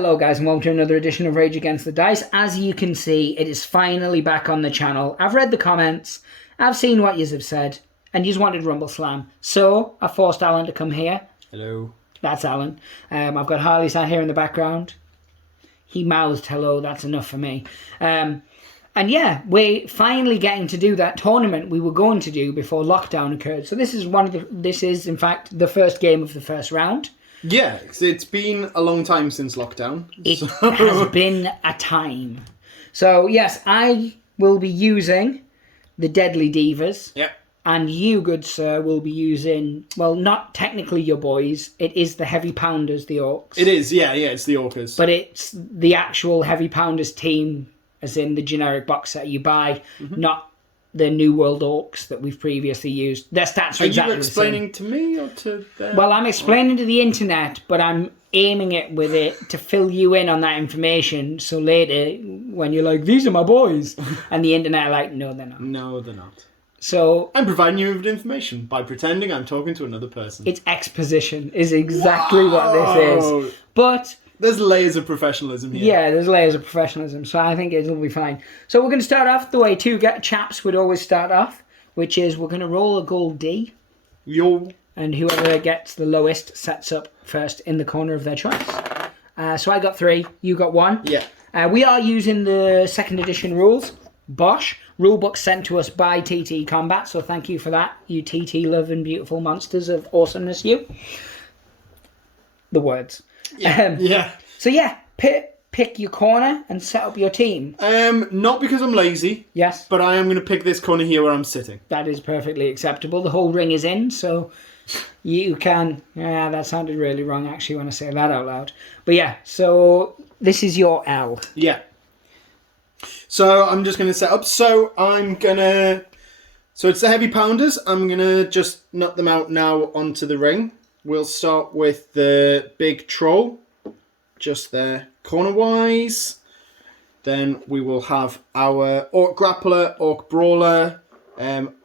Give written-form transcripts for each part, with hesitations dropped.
Hello guys and welcome to another edition of Rage Against the Dice. As you can see, it is finally back on the channel. I've read the comments, I've seen what yous have said, and yous wanted Rumbleslam. So, I forced Alan to come here. Hello. That's Alan. I've got Harley sat here in the background. He mouthed hello, that's enough for me. And yeah, we're finally getting to do that tournament we were going to do before lockdown occurred. So this is in fact the first game of the first round. Yeah, it's been a long time since lockdown. It has been a time. So yes, I will be using the Deadly Divas. Yep. And you, good sir, will be using, well, not technically your boys. It is the Heavy Pounders, the Orcs. It is, yeah, it's the Orcas. But it's the actual Heavy Pounders team, as in the generic box set you buy, not the New World Orcs that we've previously used. Their stats are exactly the same. Are you explaining to me or to them? Well, I'm explaining to the internet, but I'm aiming it with it to fill you in on that information. So later, when you're like, these are my boys, and the internet are like, no, they're not. No, they're not. So I'm providing you with information by pretending I'm talking to another person. It's exposition is exactly what this is. But there's layers of professionalism here. Yeah, there's layers of professionalism, so I think it'll be fine. So we're going to start off the way two chaps would always start off, which is we're going to roll a gold D. Yo. And whoever gets the lowest sets up first in the corner of their choice. So I got 3, you got 1. Yeah. We are using the 2nd edition rules. Bosh. Rulebook sent to us by TT Combat, so thank you for that. You TT loving beautiful monsters of awesomeness, you. The words. Yeah. Yeah. So yeah, pick your corner and set up your team. Not because I'm lazy. Yes. But I am going to pick this corner here where I'm sitting. That is perfectly acceptable. The whole ring is in, so you can... Yeah, that sounded really wrong actually when I say that out loud. But yeah, so this is your L. Yeah. So I'm just going to set up. So it's the Heavy Pounders. I'm going to just nut them out now onto the ring. We'll start with the big troll. Just there, corner-wise. Then we will have our Orc Grappler, Orc Brawler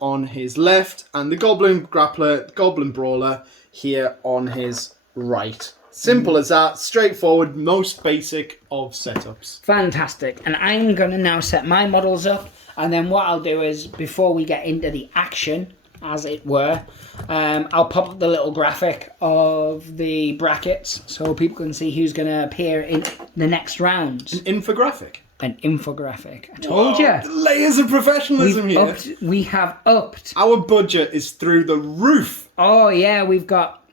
on his left. And the Goblin Grappler, Goblin Brawler here on his right. Simple as that, straightforward, most basic of setups. Fantastic. And I'm going to now set my models up. And then what I'll do is, before we get into the action, as it were, I'll pop up the little graphic of the brackets so people can see who's going to appear in the next round. An infographic. An infographic. I told you. Layers of professionalism here. We have upped. Our budget is through the roof. Oh, yeah, we've got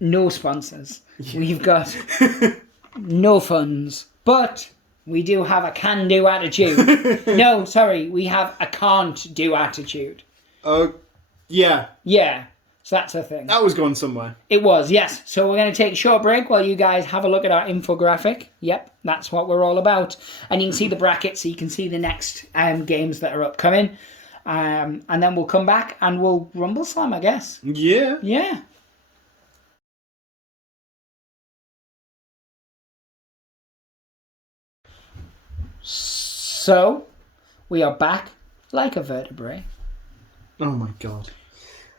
no sponsors. We've got no funds, but we do have a can-do attitude. No, sorry, we have a can't-do attitude. Yeah. Yeah, so that's a thing. That was going somewhere. It was, yes. So we're going to take a short break while you guys have a look at our infographic. Yep, that's what we're all about. And you can see the brackets, so you can see the next games that are upcoming. And then we'll come back and we'll Rumbleslam, I guess. Yeah. Yeah. So, we are back like a vertebrae. Oh my god.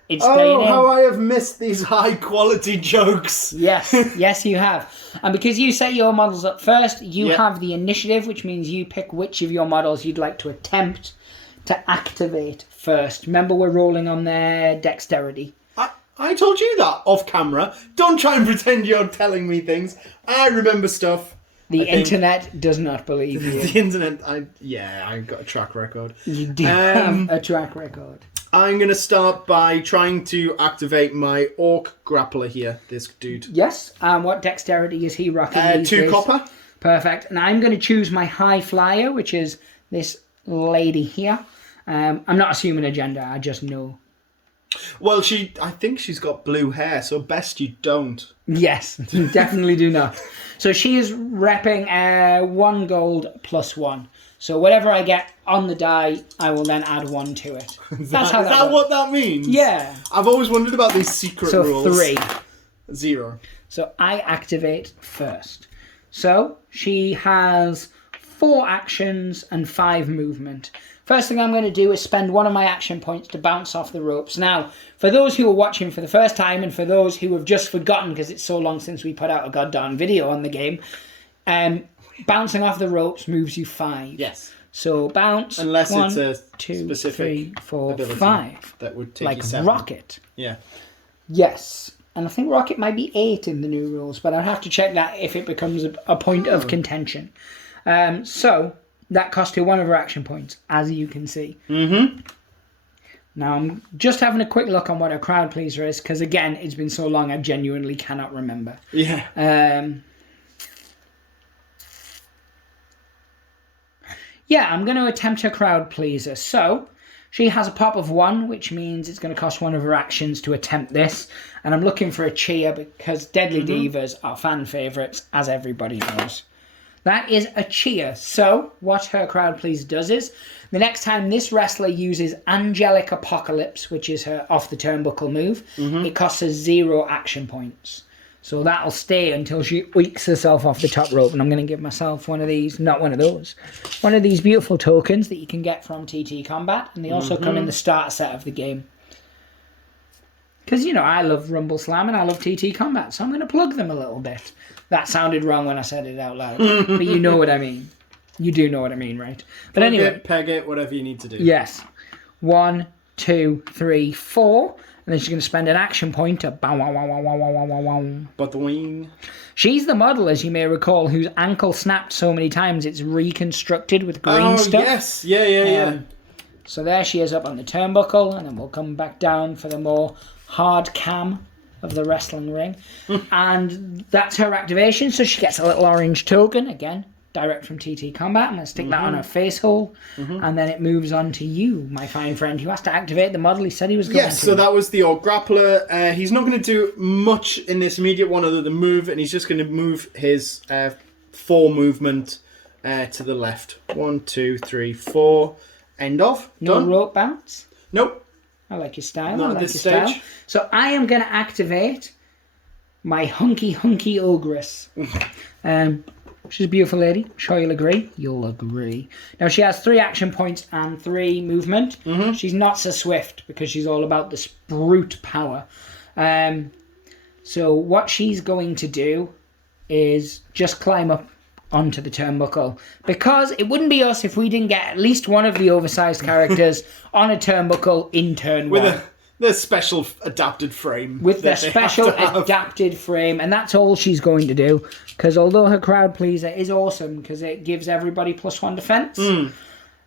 It's how I have missed these high quality jokes. Yes, yes you have. And because you set your models up first, you have the initiative, which means you pick which of your models you'd like to attempt to activate first. Remember, we're rolling on their dexterity. I told you that off camera. Don't try and pretend you're telling me things. I remember stuff. The internet does not believe you. The internet, I've got a track record. You do have a track record. I'm going to start by trying to activate my Orc Grappler here, this dude. Yes, what dexterity is he rocking? 2 copper. Perfect. And I'm going to choose my High Flyer, which is this lady here. I'm not assuming a gender, I just know. Well, I think she's got blue hair, so best you don't. Yes, you definitely do not. So she is repping 1 gold plus 1. So whatever I get on the die, I will then add 1 to it. That's how that Is that what that means? Yeah. I've always wondered about these secret rules. So 3. 0. So I activate first. So she has 4 actions and 5 movement. First thing I'm going to do is spend 1 of my action points to bounce off the ropes. Now, for those who are watching for the first time and for those who have just forgotten because it's so long since we put out a goddamn video on the game, Bouncing off the ropes moves you 5. Yes. So bounce. Unless 1, it's a 2, specific 3, 4, ability 5. that would take Like you 7. Rocket. Yeah. Yes. And I think Rocket might be 8 in the new rules, but I'll have to check that if it becomes a point of contention. So that cost her 1 of her action points, as you can see. Mm-hmm. Now I'm just having a quick look on what her crowd pleaser is, because again, it's been so long I genuinely cannot remember. Yeah. Yeah, I'm going to attempt her crowd pleaser. So, she has a pop of 1, which means it's going to cost 1 of her actions to attempt this. And I'm looking for a cheer because Deadly Divas are fan favourites, as everybody knows. That is a cheer. So, what her crowd pleaser does is, the next time this wrestler uses Angelic Apocalypse, which is her off the turnbuckle move, it costs her 0 action points. So that'll stay until she oinks herself off the top rope. And I'm going to give myself one of these, not one of those, one of these beautiful tokens that you can get from TT Combat. And they also come in the starter set of the game. Because, you know, I love Rumbleslam and I love TT Combat. So I'm going to plug them a little bit. That sounded wrong when I said it out loud. But you know what I mean. You do know what I mean, right? But Plug anyway. it, peg it, whatever you need to do. Yes. 1, 2, 3, 4. And then she's going to spend an action point to bow, wow, wow, wow, wow, wow, wow, wow. But the wing. She's the model, as you may recall, whose ankle snapped so many times it's reconstructed with green stuff. Yes. Yeah. So there she is up on the turnbuckle, and then we'll come back down for the more hard cam of the wrestling ring. And that's her activation, so she gets a little orange token, again, direct from TT Combat. I'm going to stick that on her face hole, and then it moves on to you, my fine friend, who has to activate the model he said he was going to. Yes, so that was the old grappler. He's not going to do much in this immediate one other than move, and he's just going to move his 4 movement to the left. 1, 2, 3, 4. End of. No Done. rope bounce. Nope. I like your style. Not I at like this your stage. style. So I am going to activate my hunky ogress. She's a beautiful lady. I'm sure you'll agree. You'll agree. Now she has 3 action points and 3 movement. She's not so swift because she's all about this brute power. So what she's going to do is just climb up onto the turnbuckle, because it wouldn't be us if we didn't get at least one of the oversized characters on a turnbuckle in turn 1. With the special adapted frame. With the that they special have to have. adapted frame, and that's all she's going to do. Because although her crowd pleaser is awesome, because it gives everybody +1 defense,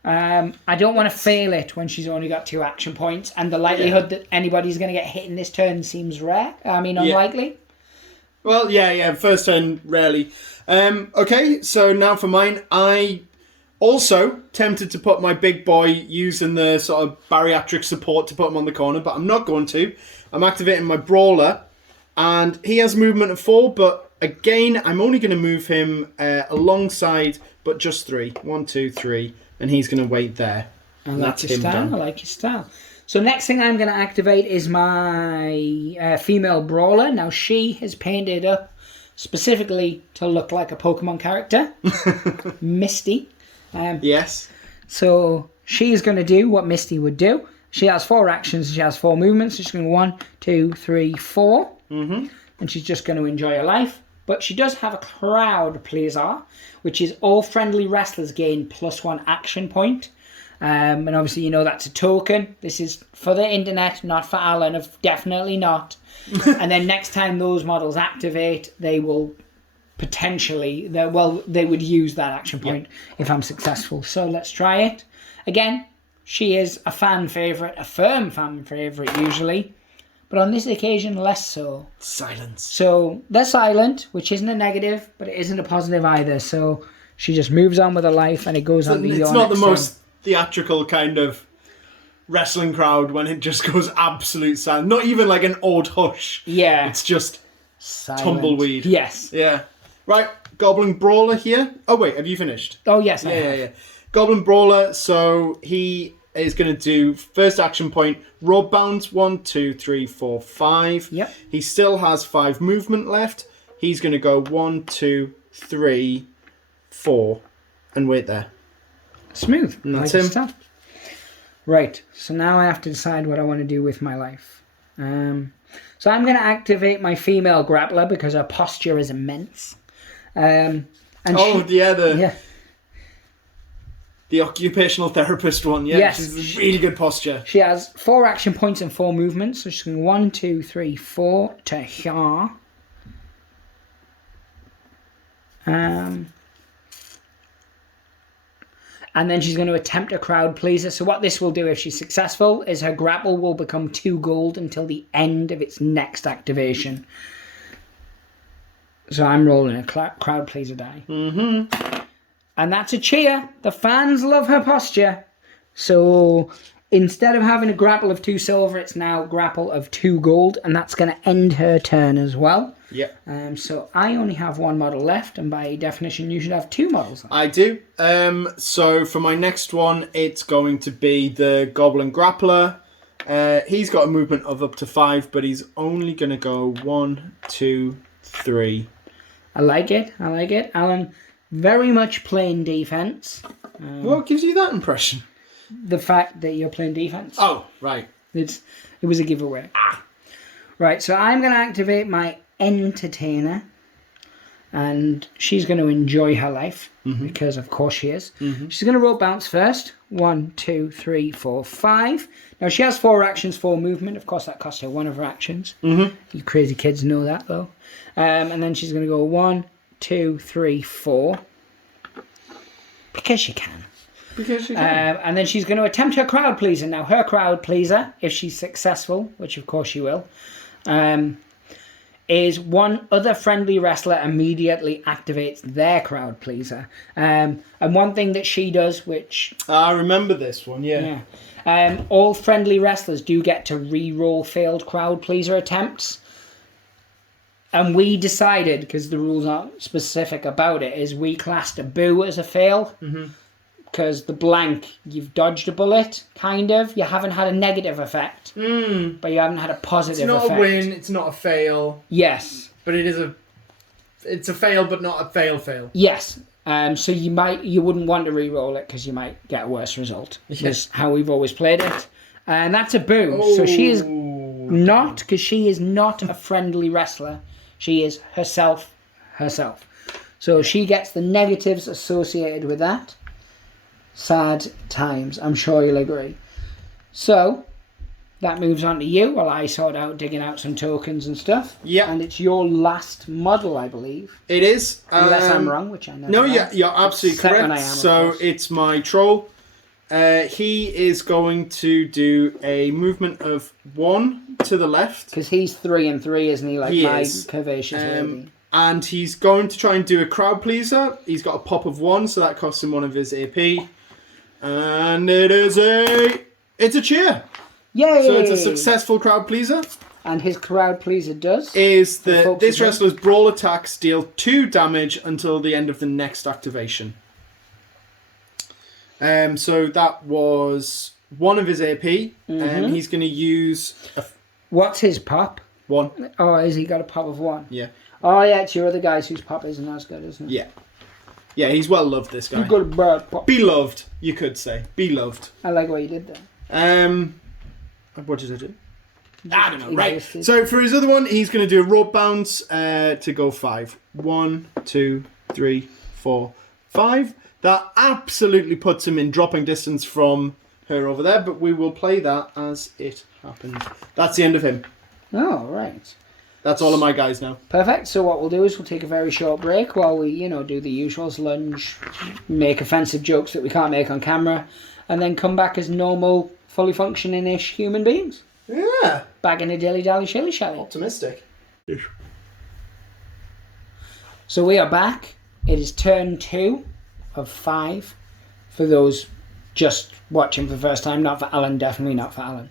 I don't want to fail it when she's only got 2 action points, and the likelihood that anybody's going to get hit in this turn seems rare. I mean, unlikely. Well, yeah, first turn, rarely. Okay, so now for mine. I also tempted to put my big boy using the sort of bariatric support to put him on the corner, but I'm not going to. I'm activating my brawler, and he has movement of 4, but again, I'm only going to move him alongside, but just 3. 1, 2, 3, and he's going to wait there. I like your style. I like your style. So next thing I'm going to activate is my female brawler. Now she is painted up specifically to look like a Pokemon character, Misty. Yes. So she's going to do what Misty would do. She has 4 actions. She has 4 movements. She's going to 1, 2, 3, 4. And she's just going to enjoy her life. But she does have a crowd pleaser, which is all friendly wrestlers gain +1 action point. And obviously, you know, that's a token. This is for the internet, not for Alan. Definitely not. And then next time those models activate, they will potentially, they would use that action point if I'm successful. So let's try it. Again, she is a fan favourite, a firm fan favourite usually. But on this occasion, less so. Silence. So they're silent, which isn't a negative, but it isn't a positive either. So she just moves on with her life, and it goes on to your It's not the next most theatrical kind of wrestling crowd when it just goes absolute silent. Not even like an odd hush. Yeah. It's just silent. tumbleweed. Yes. Yeah. Right, Goblin Brawler here. Oh, wait, have you finished? Oh, yes, I have. Yeah. Goblin Brawler, so he is going to do first action point, rope bounce, 1, 2, 3, 4, 5. Yep. He still has 5 movement left. He's going to go 1, 2, 3, 4, and wait there. Smooth. And that's Like him. stuff. Right, so now I have to decide what I want to do with my life. So I'm going to activate my female grappler because her posture is immense. And the occupational therapist one. Yeah, Yes. she's really good posture. She has 4 action points and 4 movements. So she's going 1, 2, 3, 4 to here. And then she's going to attempt a crowd pleaser. So what this will do if she's successful is her grapple will become 2 gold until the end of its next activation. So I'm rolling a crowd pleaser die. Mm-hmm. And that's a cheer. The fans love her posture. So instead of having a grapple of 2 silver, it's now a grapple of 2 gold. And that's going to end her turn as well. Yep. So I only have 1 model left. And by definition, you should have 2 models left. I do. So for my next one, it's going to be the Goblin Grappler. He's got a movement of up to 5, but he's only going to go 1, 2, 3. I like it. Alan, very much playing defense. What gives you that impression? The fact that you're playing defense. Oh, right. It was a giveaway. Right, so I'm going to activate my Entertainer. And she's going to enjoy her life. Because, of course, she is. She's going to roll bounce first. 1, 2, 3, 4, 5. Now, she has 4 actions, 4 movement. Of course, that costs her 1 of her actions. You crazy kids know that, though. And then she's going to go 1, 2, 3, 4. Because she can. And then she's going to attempt her crowd pleaser. Now, her crowd pleaser, if she's successful, which of course she will, is one other friendly wrestler immediately activates their crowd pleaser. And one thing that she does, which... I remember this one, yeah. All friendly wrestlers do get to re-roll failed crowd pleaser attempts. And we decided, because the rules aren't specific about it, is we classed a boo as a fail. Because the blank, you've dodged a bullet, kind of. You haven't had a negative effect, but you haven't had a positive effect. It's not a win, it's not a fail. Yes. But it's a fail, but not a fail. Yes. So you wouldn't want to re-roll it because you might get a worse result. That's how we've always played it. And that's a boo. Oh. So she is not, because she is not a friendly wrestler. She is herself. So she gets the negatives associated with that. Sad times, I'm sure you'll agree. So, that moves on to you while I sort out digging out some tokens and stuff. Yeah. And it's your last model, I believe. It is. Unless I'm wrong, which I know. No, you're absolutely correct. So, it's my troll. He is going to do a movement of 1 to the left. Because he's 3 and 3, isn't he? Like he my is. curvaceous lady. And he's going to try and do a crowd pleaser. He's got a pop of 1, so that costs him 1 of his AP. And it's a cheer. Yay! So it's a successful crowd pleaser. And his crowd pleaser does? Is that this wrestler's brawl attacks deal 2 damage until the end of the next activation. So that was 1 of his AP. And he's going to use... What's his pop? 1. Oh, has he got a pop of 1? Yeah. Oh, yeah, it's your other guys whose pop isn't as good, isn't it? Yeah. Yeah, he's well loved, this guy. You've got a bad pop. Beloved, you could say. Beloved. I like what you did there. What did I do? I don't know. Right. Existed. So for his other one, he's going to do a rope bounce to go 5. 1, 2, 3, 4, 5. That absolutely puts him in dropping distance from her over there, but we will play that as it happens. That's the end of him. Oh, right. That's all of my guys now. Perfect. So what we'll do is we'll take a very short break while we, do the usuals, lunge, make offensive jokes that we can't make on camera, and then come back as normal, fully functioning-ish human beings. Yeah. Back in a dilly-dally shilly-shally. Optimistic. So we are back. It is turn 2 of 5 for those just watching for the first time. Not for Alan, definitely not for Alan.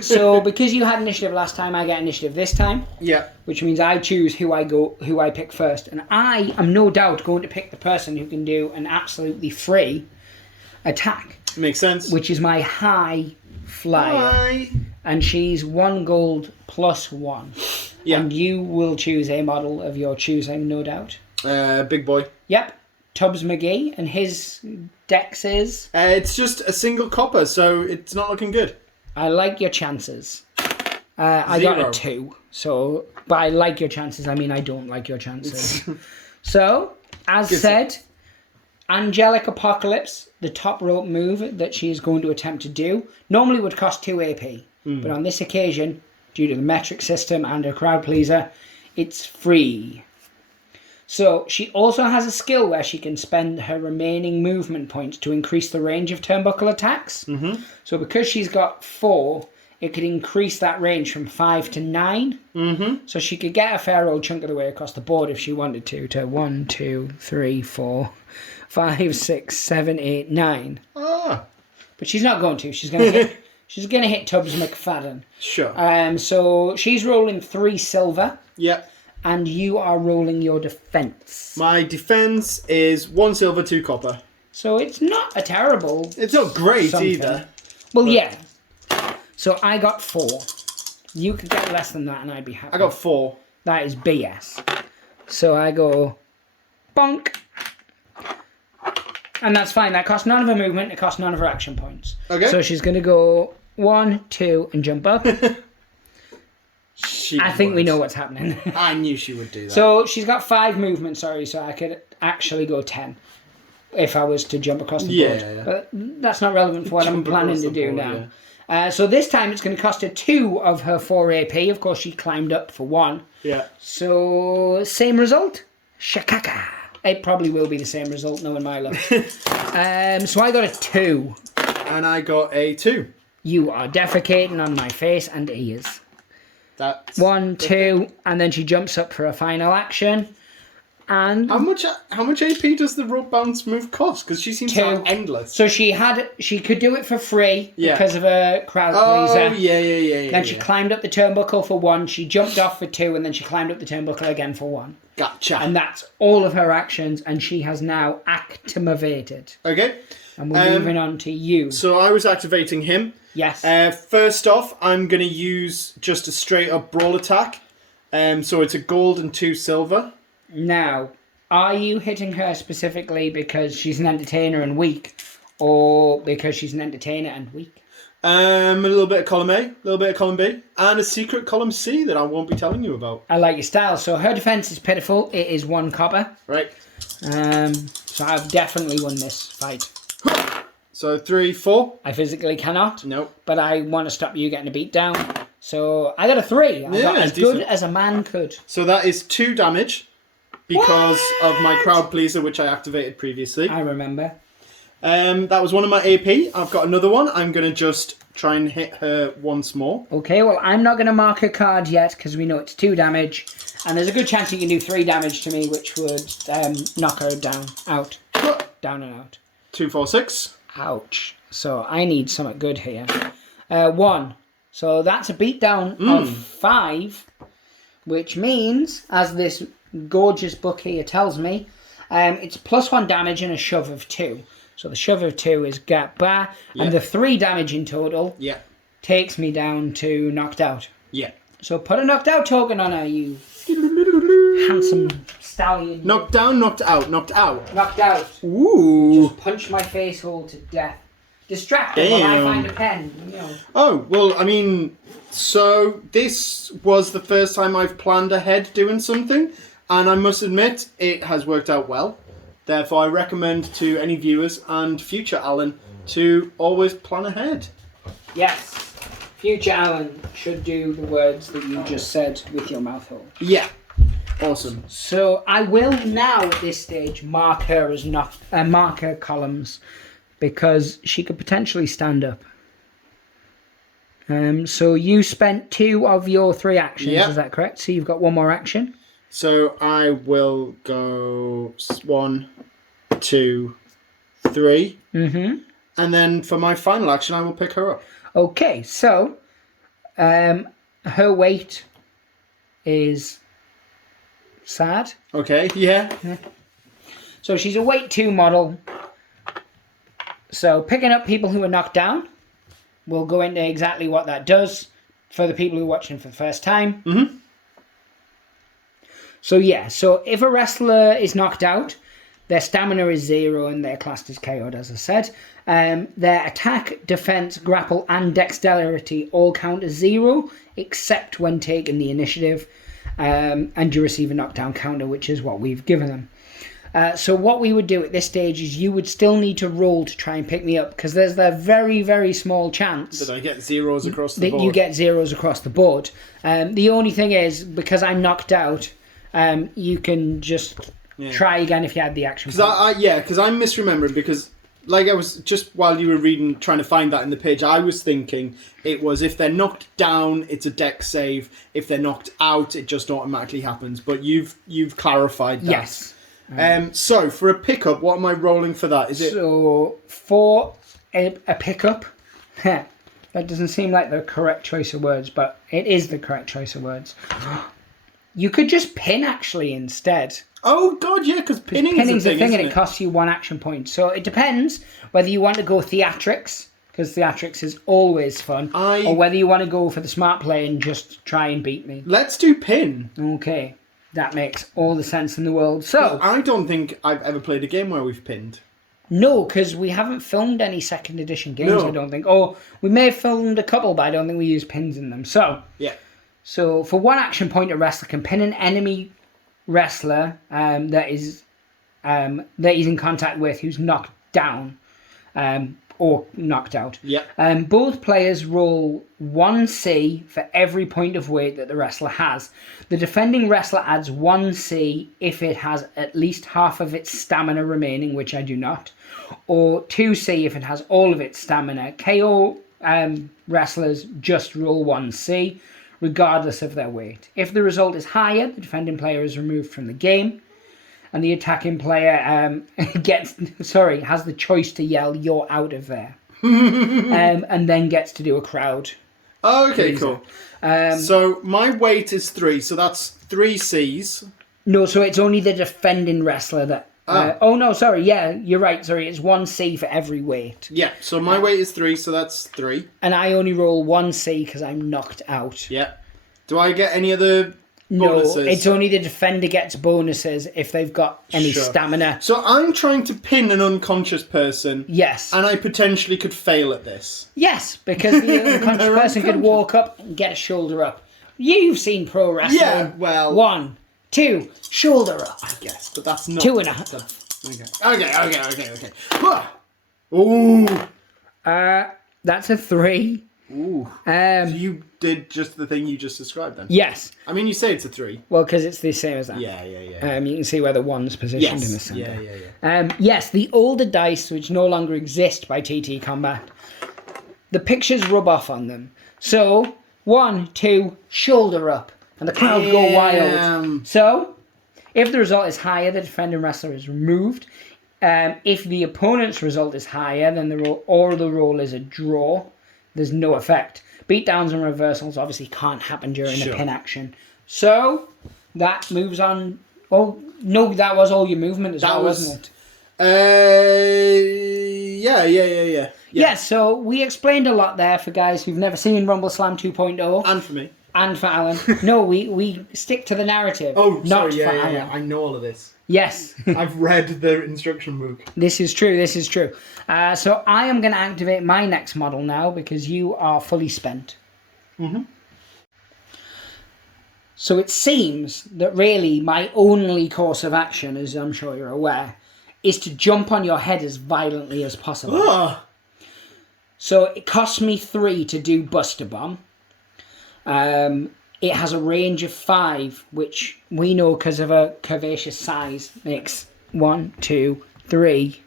So because you had initiative last time, I get initiative this time. Yeah. Which means I choose who I pick first. And I am no doubt going to pick the person who can do an absolutely free attack. Makes sense. Which is my high flyer. Hi. And she's 1 gold plus 1. Yeah. And you will choose a model of your choosing, no doubt. Big boy. Yep. Tubbs McGee, and his dex is... It's just a single copper, so it's not looking good. I like your chances. I got a 2. So, but I like your chances. I mean, I don't like your chances. So, as said, Angelic Apocalypse, the top rope move that she's going to attempt to do, normally would cost 2 AP. But on this occasion, due to the metric system and her crowd pleaser, it's free. So she also has a skill where she can spend her remaining movement points to increase the range of turnbuckle attacks. So because she's got 4, it could increase that range from 5 to 9. So she could get a fair old chunk of the way across the board if she wanted to 1, 2, 3, 4, 5, 6, 7, 8, 9. Ah. But she's not going to. She's going to hit. She's going to hit Tubbs McFadden. Sure. So she's rolling 3 silver. Yep. And you are rolling your defense. My defense is 1 silver, 2 copper. So it's not a terrible. It's not great something. either. Well, yeah. So I got 4. You could get less than that and I'd be happy. I got 4. That is BS. So I go bonk. And that's fine. That costs none of her movement. It costs none of her action points. Okay. So she's going to go 1, 2, and jump up. I think we know what's happening. I knew she would do that. So she's got 5 movement, so I could actually go 10 if I was to jump across the board. Yeah. But that's not relevant for what I'm planning to do now. So this time it's going to cost her 2 of her 4 AP. Of course, she climbed up for 1. Yeah. So same result. Shakaka. It probably will be the same result, knowing my luck. So I got a 2. And I got a 2. You are defecating on my face and ears. That's 1, 2, and then she jumps up for a final action. And how much AP does the rope bounce move cost? Because she seems 2. to have endless. So she could do it for free because of her crowd pleaser. Yeah. Then she climbed up the turnbuckle for 1. She jumped off for 2, and then she climbed up the turnbuckle again for 1. Gotcha. And that's all of her actions, and she has now activated. Okay. And we're moving on to you. So I was activating him. Yes. First off, I'm going to use just a straight up brawl attack. So it's a gold and 2 silver. Now, are you hitting her specifically because she's an entertainer and weak, or because she's an entertainer and weak? A little bit of column A, a little bit of column B, and a secret column C that I won't be telling you about. I like your style. So her defense is pitiful. It is 1 copper. Right. So I've definitely won this fight. So 3, 4. I physically cannot. Nope. But I want to stop you getting a beat down. So I got a 3. I got as decent. good as a man could. So that is 2 damage because of my crowd pleaser, which I activated previously. I remember. That was one of my AP. I've got another one. I'm going to just try and hit her once more. Okay, well, I'm not going to mark her card yet because we know it's 2 damage. And there's a good chance you can do 3 damage to me, which would knock her down, out. Down and out. 2, 4, 6. Ouch. So I need something good here. 1. So that's a beatdown of 5, which means, as this gorgeous book here tells me, it's +1 damage and a shove of 2. So the shove of 2 is Gapba, and the 3 damage in total takes me down to knocked out. Yeah. So put a knocked out token on her, you handsome stallion. Knocked down, knocked out, knocked out. Knocked out. Ooh. Just punch my face hole to death. Distracted while I find a pen. You know. Oh, well, I mean, so this was the first time I've planned ahead doing something, and I must admit, it has worked out well. Therefore, I recommend to any viewers and future Alan to always plan ahead. Yes. Future Alan should do the words that you just said with your mouth hole. Yeah. Awesome. So I will now at this stage mark her as mark her columns because she could potentially stand up. So you spent 2 of your 3 actions, is that correct? So you've got 1 more action. So I will go 1, 2, 3. And then for my final action, I will pick her up. Okay, so her weight is sad. Okay, yeah. So she's a weight 2 model. So picking up people who are knocked down. We'll go into exactly what that does for the people who are watching for the first time. So yeah, so if a wrestler is knocked out, their stamina is 0 and they're classed as KO'd, as I said. Their attack, defense, grapple, and dexterity all count as 0, except when taking the initiative. And you receive a knockdown counter, which is what we've given them. So what we would do at this stage is you would still need to roll to try and pick me up, because there's a very, very small chance That I get zeros across the that board. you get zeros across the board. The only thing is, because I'm knocked out, you can just try again if you had the action. Because I'm misremembering, because like I was just while you were reading, trying to find that in the page, I was thinking it was if they're knocked down, it's a dex save. If they're knocked out, it just automatically happens. But you've clarified that. Yes. So for a pickup, what am I rolling for that? Is it So for a pickup, that doesn't seem like the correct choice of words, but it is the correct choice of words. You could just pin actually instead. Oh god, yeah, because Pinning's a the thing, and isn't it costs you 1 action point. So it depends whether you want to go theatrics, because theatrics is always fun, or whether you want to go for the smart play and just try and beat me. Let's do pin. Okay, that makes all the sense in the world. So I don't think I've ever played a game where we've pinned. no, because we haven't filmed any second edition games. No. I don't think. Or we may have filmed a couple, but I don't think we use pins in them. So Yeah. So for 1 action point, a wrestler can pin an enemy wrestler that he's in contact with, who's knocked down or knocked out. Yeah. Both players roll 1C for every point of weight that the wrestler has. The defending wrestler adds 1C if it has at least half of its stamina remaining, which I do not, or 2C if it has all of its stamina. KO wrestlers just roll 1C, regardless of their weight. If the result is higher, the defending player is removed from the game, and the attacking player has the choice to yell, "You're out of there," and then gets to do a crowd. Oh, okay, cool. So my weight is 3, so that's 3 Cs. No, so it's only the defending wrestler that... you're right, sorry, it's 1C for every weight. Yeah, so my weight is 3, so that's 3. And I only roll 1C because I'm knocked out. Yeah. Do I get any other bonuses? No, it's only the defender gets bonuses if they've got any stamina. So I'm trying to pin an unconscious person. Yes. And I potentially could fail at this. Yes, because the unconscious person could walk up and get a shoulder up. You've seen pro wrestling. Yeah, well... 1, 2, shoulder up. I guess, but that's not... 2.5. Okay. Ooh. That's a 3. Ooh. So you did just the thing you just described then? Yes. I mean, you say it's a 3. Well, because it's the same as that. Yeah. You can see where the 1's positioned in the centre. Yeah. Yes, the older dice, which no longer exist by TT Combat, the pictures rub off on them. So, 1, 2, shoulder up, and the crowd go wild. So, if the result is higher, the defending wrestler is removed. If the opponent's result is higher, then the roll is a draw. There's no effect. Beatdowns and reversals obviously can't happen during a pin action. So, that moves on. Oh, no, that was all your movement as well, wasn't it? Yeah. Yeah, so we explained a lot there for guys who've never seen Rumbleslam 2.0. And for me. And for Alan. No, we stick to the narrative. Oh, not sorry, for Alan. Yeah. I know all of this. Yes. I've read the instruction book. This is true. So I am going to activate my next model now because you are fully spent. Mm-hmm. So it seems that really my only course of action, as I'm sure you're aware, is to jump on your head as violently as possible. Oh. So it costs me 3 to do Buster Bomb. It has a range of 5, which we know because of a curvaceous size makes 1, 2, 3,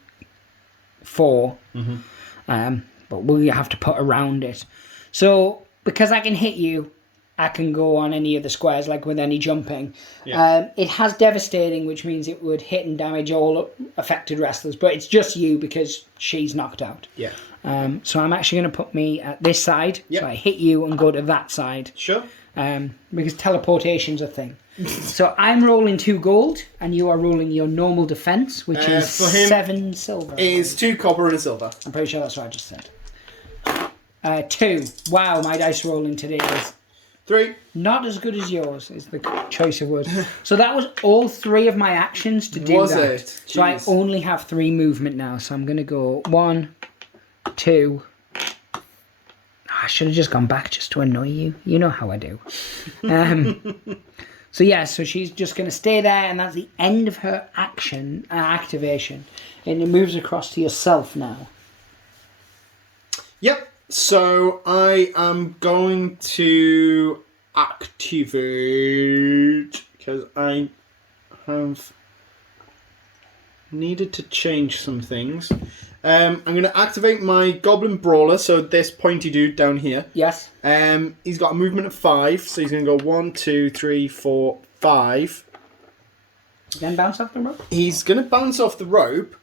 4. Mm-hmm. But we have to put around it. So because I can hit you, I can go on any of the squares, like with any jumping. Yeah. It has devastating, which means it would hit and damage all affected wrestlers, but it's just you because she's knocked out. Yeah. So I'm actually going to put me at this side. Yep. So I hit you and go to that side. Sure. Because teleportation's a thing. So I'm rolling 2 gold, and you are rolling your normal defense, which is for him, 7 silver. It is 2 copper and a silver. I'm pretty sure that's what I just said. 2. Wow, my dice rolling today is 3. not as good as yours, is the choice of words. So that was all 3 of my actions to do was that. It? So I only have 3 movement now. So I'm going to go 1, 2. I should have just gone back just to annoy you. You know how I do. So yeah, so she's just going to stay there, and that's the end of her action activation. And it moves across to yourself now. Yep. So I am going to activate because I have needed to change some things. I'm going to activate my Goblin Brawler, so this pointy dude down here. Yes. He's got a movement of 5, so he's going to go 1, 2, 3, 4, 5. Then bounce off the rope? He's going to bounce off the rope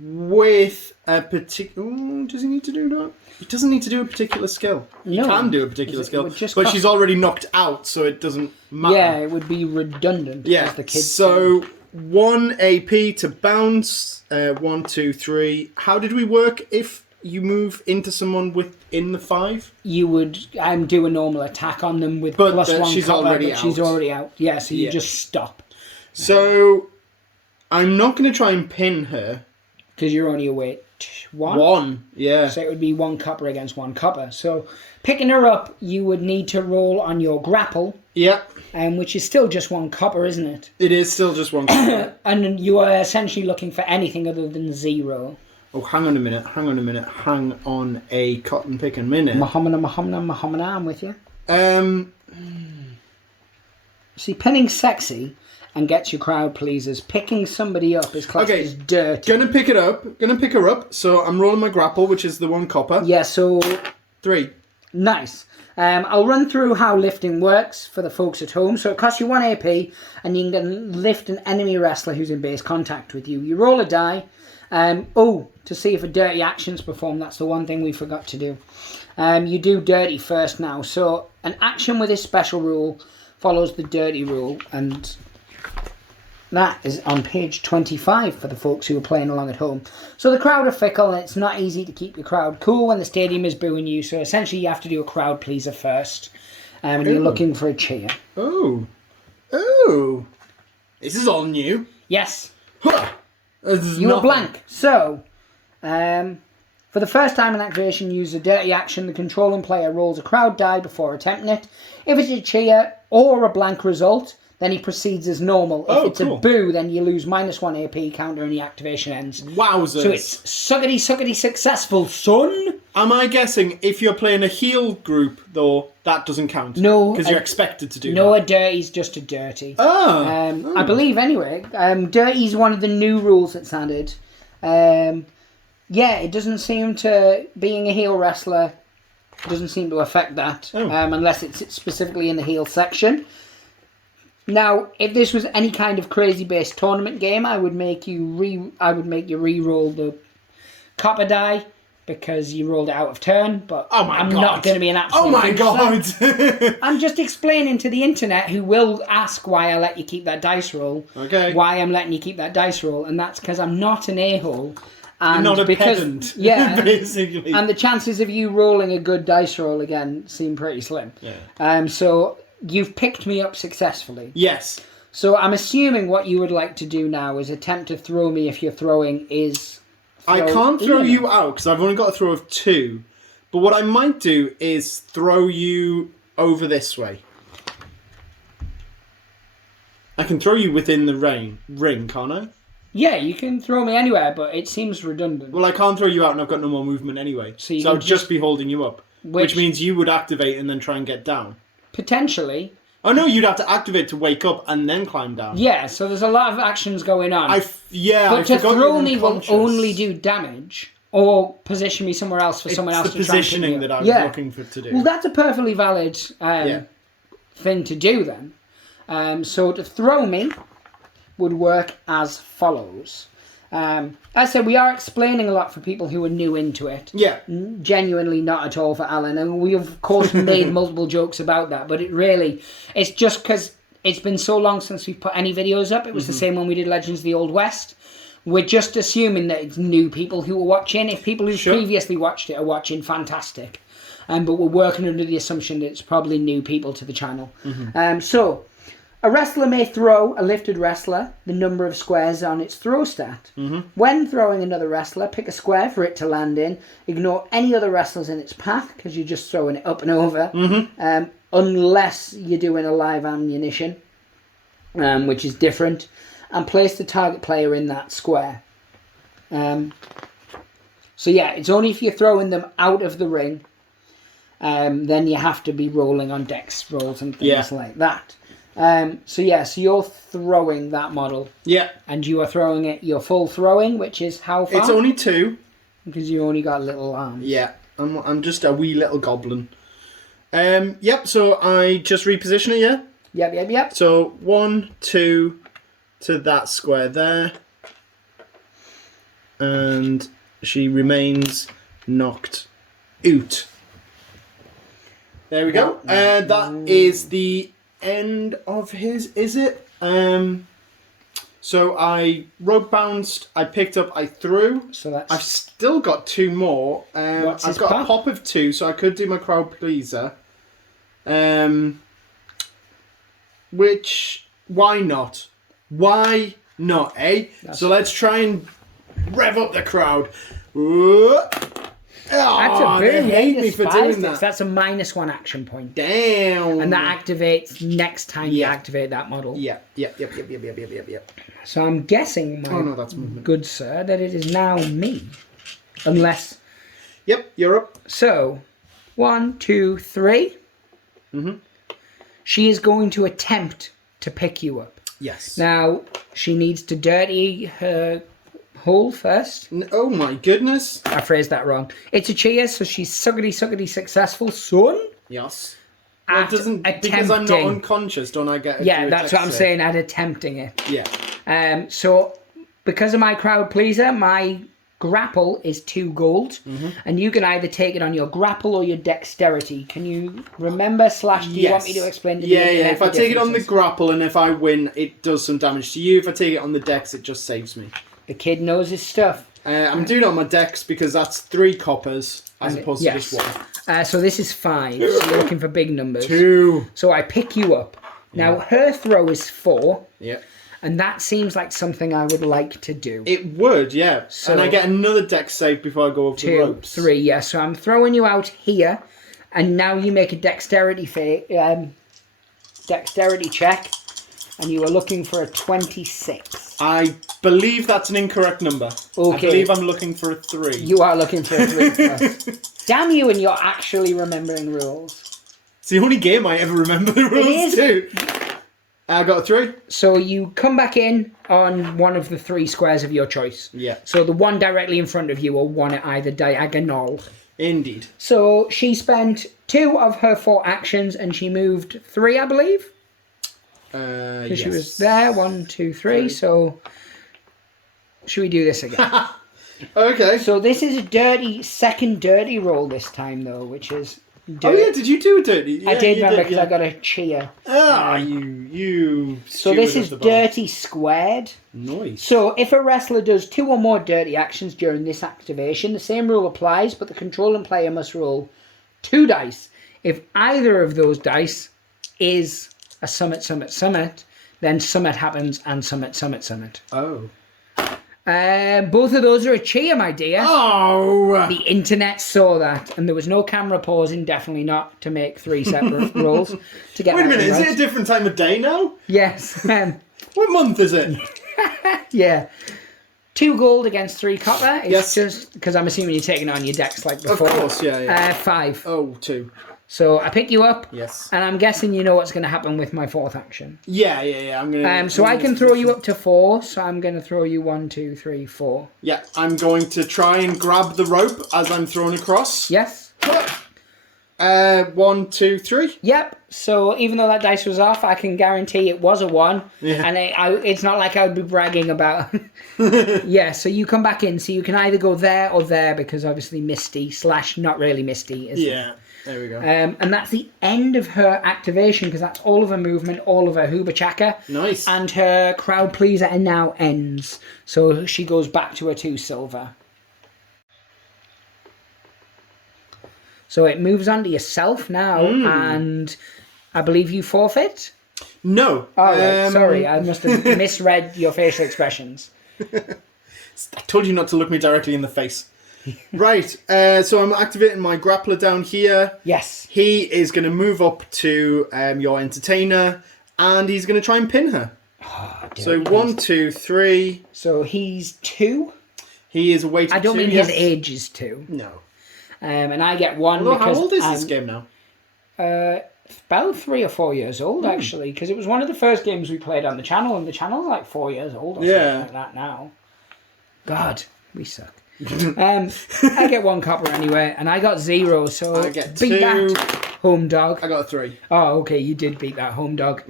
with a particular... does he need to do that? He doesn't need to do a particular skill. He can do a particular skill, but she's already knocked out, so it doesn't matter. Yeah, it would be redundant. Yeah, as the kids so 1 AP to bounce, 1, 2, 3. How did we work if you move into someone within the 5? You would do a normal attack on them with But +1 she's cover, already but she's out. already out. Yeah, so you just stop. So I'm not going to try and pin her. Because you're only away 1? 1, yeah. So it would be 1 copper against 1 copper. So picking her up, you would need to roll on your grapple. Yep. Which is still just 1 copper, isn't it? It is still just 1 copper. And you are essentially looking for anything other than 0. Oh, hang on a minute. Hang on a cotton picking minute. Muhammad, I'm with you. Um, See, pinning's sexy and gets your crowd pleasers. Picking somebody up is classed as dirty. Gonna pick her up. So I'm rolling my grapple, which is the 1 copper. Yeah, so 3. nice. I'll run through how lifting works for the folks at home. So it costs you 1 AP, and you can lift an enemy wrestler who's in base contact with you. You roll a die. To see if a dirty action's performed. That's the one thing we forgot to do. You do dirty first now. So an action with this special rule follows the dirty rule, and that is on page 25 for the folks who are playing along at home. So the crowd are fickle, and it's not easy to keep your crowd cool when the stadium is booing you. So essentially you have to do a crowd pleaser first. And you're looking for a cheer. Oh. This is all new. Yes. Huh. You are blank. So, for the first time in activation, use a dirty action. The controlling player rolls a crowd die before attempting it. If it's a cheer or a blank result, then he proceeds as normal. If it's a boo, then you lose -1 AP counter and the activation ends. Wowzers. So it's suckety successful, son. Am I guessing if you're playing a heal group, though, that doesn't count? No. Because you're expected to do that. No, a dirty's just a dirty. Oh. I believe, anyway. Dirty's one of the new rules that's added. It doesn't seem to... Being a heel wrestler doesn't seem to affect that. Unless it's specifically in the heel section. Now, if this was any kind of crazy-based tournament game, I would make you re-roll the copper die because you rolled it out of turn. But I'm not going to be an absolute. Oh my god! I'm just explaining to the internet, who will ask why I let you keep that dice roll. Okay. Why I'm letting you keep that dice roll, and that's because I'm not an a-hole. And you're not a pedant. Yeah. Basically. And the chances of you rolling a good dice roll again seem pretty slim. Yeah. So you've picked me up successfully. Yes. So I'm assuming what you would like to do now is attempt to throw me if your throwing is... I can't throw you out because I've only got a throw of 2. But what I might do is throw you over this way. I can throw you within the ring, can't I? Yeah, you can throw me anywhere, but it seems redundant. Well, I can't throw you out and I've got no more movement anyway. So I'd just be holding you up. Which means you would activate and then try and get down. Potentially. Oh no, you'd have to activate to wake up and then climb down. Yeah, so there's a lot of actions going on. But to throw me will only do damage or position me somewhere else for someone else to try and pick me up. It's the positioning that I was looking for to do. Well, that's a perfectly valid thing to do then. So to throw me would work as follows. As I said, we are explaining a lot for people who are new into it. Yeah. Genuinely not at all for Alan. And we, of course, made multiple jokes about that. But it's just because it's been so long since we've put any videos up. It was the same when we did Legends of the Old West. We're just assuming that it's new people who are watching. If people who previously watched it are watching, fantastic. But we're working under the assumption that it's probably new people to the channel. So... a wrestler may throw a lifted wrestler the number of squares on its throw stat. When throwing another wrestler, pick a square for it to land in. Ignore any other wrestlers in its path because you're just throwing it up and over. unless you're doing a live ammunition, which is different, and place the target player in that square. So yeah, it's only if you're throwing them out of the ring, then you have to be rolling on dex rolls and things like that. So you're throwing that model. Yeah. And you are throwing it, you're full throwing, which is how far? It's only 2. Because you only got little arms. Yeah, I'm just a wee little goblin. Yep, so I just reposition it, yeah? Yep. So 1, 2 to that square there. And she remains knocked out. There we go. That is the end of his, is it? So I rope bounced, I picked up, I threw. So that's... I've still got 2 more. What's I've his got pop? a pop of 2, so I could do my crowd pleaser. Which, why not? Why not, eh? So let's try and rev up the crowd. That's a they boom. hate me for doing that. That's a -1 action point. Damn. And that activates next time you activate that model. Yep. So I'm guessing, my that's movement. good sir, that it is now me. Unless... Yep, you're up. So, 1, 2, 3. Mm-hmm. She is going to attempt to pick you up. Yes. Now, she needs to dirty her hole first. Oh my goodness. I phrased that wrong. It's a cheer, so she's suckety successful, son. Yes. At Well, doesn't because I'm not attempting. unconscious, don't I get? Yeah, that's what I'm saying. At attempting it. Yeah. So because of my crowd pleaser, my grapple is 2 gold, and you can either take it on your grapple or your dexterity. Can you remember? / do you want me to explain to you? Yeah. If I take it on the grapple and if I win, it does some damage to you. If I take it on the dex, it just saves me. The kid knows his stuff. I'm doing it on my dex because that's 3 coppers as opposed to just 1. So this is 5. So you're looking for big numbers. 2. So I pick you up. Now her throw is 4. Yeah. And that seems like something I would like to do. It would, yeah. So, and I get another dex save before I go over the 2, ropes. 3, yeah. So I'm throwing you out here, and now you make a dexterity check, and you are looking for a 26. I believe that's an incorrect number. Okay. I believe I'm looking for a 3. You are looking for a 3 plus. Damn you, and you're actually remembering rules. It's the only game I ever remember the rules to. I got a 3. So you come back in on one of the 3 squares of your choice. Yeah. So the one directly in front of you or one at either diagonal. Indeed. So she spent 2 of her 4 actions and she moved 3, I believe. Because she was there, 1, 2, 3. So should we do this again? Okay. So this is a second dirty roll this time though, which is... Oh yeah, did you do a dirty? Yeah, I did remember because I got a cheer. You. So this is dirty squared. Nice. So if a wrestler does 2 or more dirty actions during this activation, the same rule applies, but the controlling player must roll 2 dice. If either of those dice is a summit, then summit happens and summit. Oh. Both of those are a cheer, my dear. Oh! The internet saw that, and there was no camera pausing, definitely not, to make 3 separate rolls to get. Wait a minute, right. is it a different time of day now? Yes. What month is it? Yeah. 2 gold against 3 copper. It's Yes. just because I'm assuming you're taking it on your decks like before. Of course, yeah. 5. Oh, 2. So I pick you up. Yes. And I'm guessing you know what's going to happen with my 4th action. Yeah. I'm gonna. So I can throw you up to 4. So I'm going to throw you 1, 2, 3, 4. Yeah, I'm going to try and grab the rope as I'm thrown across. Yes. 1, 2, 3. Yep. So even though that dice was off, I can guarantee it was a 1. Yeah. And it's not like I would be bragging about. Yeah. So you come back in. So you can either go there or there because obviously Misty / not really Misty is. Yeah. There we go. And that's the end of her activation because that's all of her movement, all of her Huba Chaka. Nice. And her crowd pleaser and now ends. So she goes back to her 2 silver. So it moves on to yourself now, and I believe you forfeit? No. Oh, right. Sorry, I must have misread your facial expressions. I told you not to look me directly in the face. Right, so I'm activating my grappler down here. Yes. He is going to move up to your entertainer, and he's going to try and pin her. Oh, So 1, 2, 3. So he's 2. He is a weight of 2. I don't mean his age is 2. No. And I get 1 Although, because how old is this game now? About 3 or 4 years old, actually, because it was one of the first games we played on the channel, and the channel's like 4 years old or something like that now. God, we suck. I get 1 copper anyway, and I got 0, so I get beat 2. that, home dog. I got a 3. Oh, okay, you did beat that, home dog.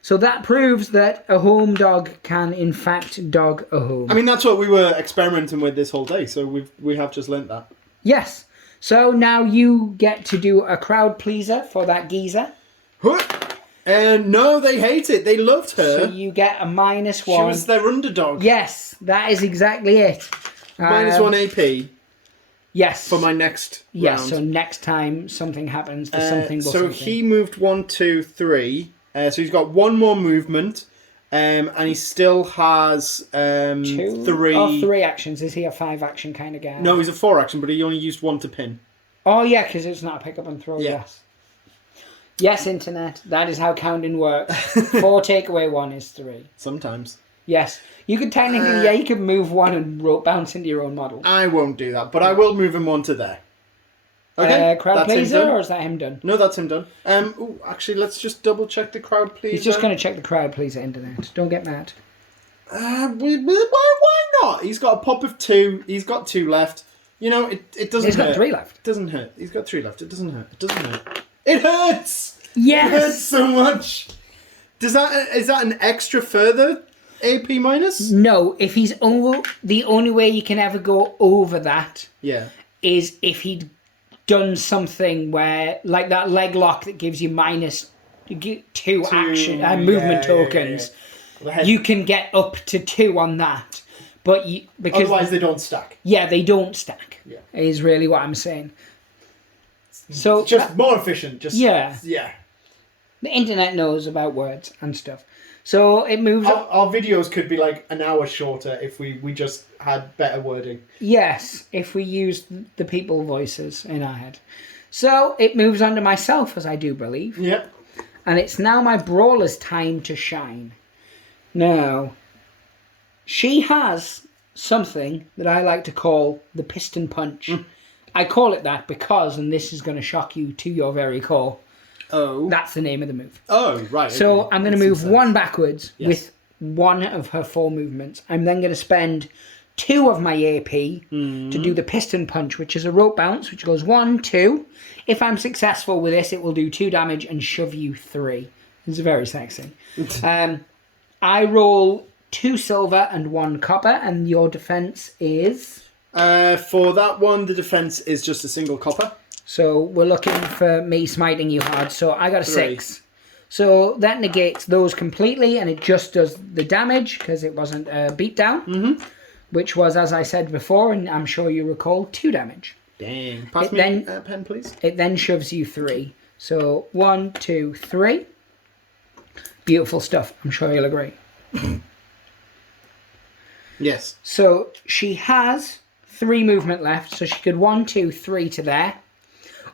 So that proves that a home dog can, in fact, dog a home. I mean, that's what we were experimenting with this whole day, so we have just learnt that. Yes. So now you get to do a crowd pleaser for that geezer. And no, they hate it. They loved her. So you get a -1. She was their underdog. Yes, that is exactly it. -1 AP. Yes. For my next yes, round. so next time something happens, the something will So something. he moved 1, 2, 3. So he's got 1 more movement. And he still has 2 3. or 3 actions. Is he a 5 action kind of guy? No, he's a 4 action, but he only used 1 to pin. Oh, yeah, because it's not a pick up and throw. Yeah. Yes. Yes, internet. That is how counting works. 4 take away 1 is 3. Sometimes. Yes. You could technically, you could move 1 and rope bounce into your own model. I won't do that, but I will move him 1 to there. Okay, crowd that's him pleaser, done. or is that him done? No, that's him done. Actually, let's just double check the crowd pleaser. He's just going to check the crowd pleaser internet. Don't get mad. Why not? He's got a pop of 2. He's got 2 left. You know, it doesn't hurt. He's got 3 left. It doesn't hurt. He's got 3 left. It doesn't hurt. It doesn't hurt. It hurts! Yes! It hurts so much. Is that an extra further AP minus? No, if he's the only way you can ever go over that Yeah. is if he'd done something where, like that leg lock that gives you -2 action movement tokens. Yeah. You can get up to 2 on that, but because otherwise they don't stack. Yeah, they don't stack. Yeah. Is really what I'm saying. So Just more efficient. Just yeah. Yeah. The internet knows about words and stuff. So it moves up. Our videos could be like an hour shorter if we just had better wording. Yes, if we used the people voices in our head. So it moves on to myself, as I do believe. Yep. And it's now my brawler's time to shine. Now, she has something that I like to call the piston punch. I call it that because, and this is going to shock you to your very core, Oh. that's the name of the move. Oh, right. So okay. I'm going to move 1 backwards Yes. with 1 of her 4 movements. I'm then going to spend 2 of my AP to do the piston punch, which is a rope bounce, which goes 1, 2. If I'm successful with this, it will do 2 damage and shove you 3. It's very sexy. I roll 2 silver and 1 copper, and your defense is... For that one, the defense is just a single copper. So we're looking for me smiting you hard. So I got a 3. 6. So that negates those completely, and it just does the damage because it wasn't a beatdown, which was, as I said before, and I'm sure you recall, 2 damage. Dang. Pass It me then- a pen, please. It then shoves you 3. So 1, 2, 3. Beautiful stuff. I'm sure you'll agree. Yes. So she has 3 movement left. So she could 1, 2, 3 to there.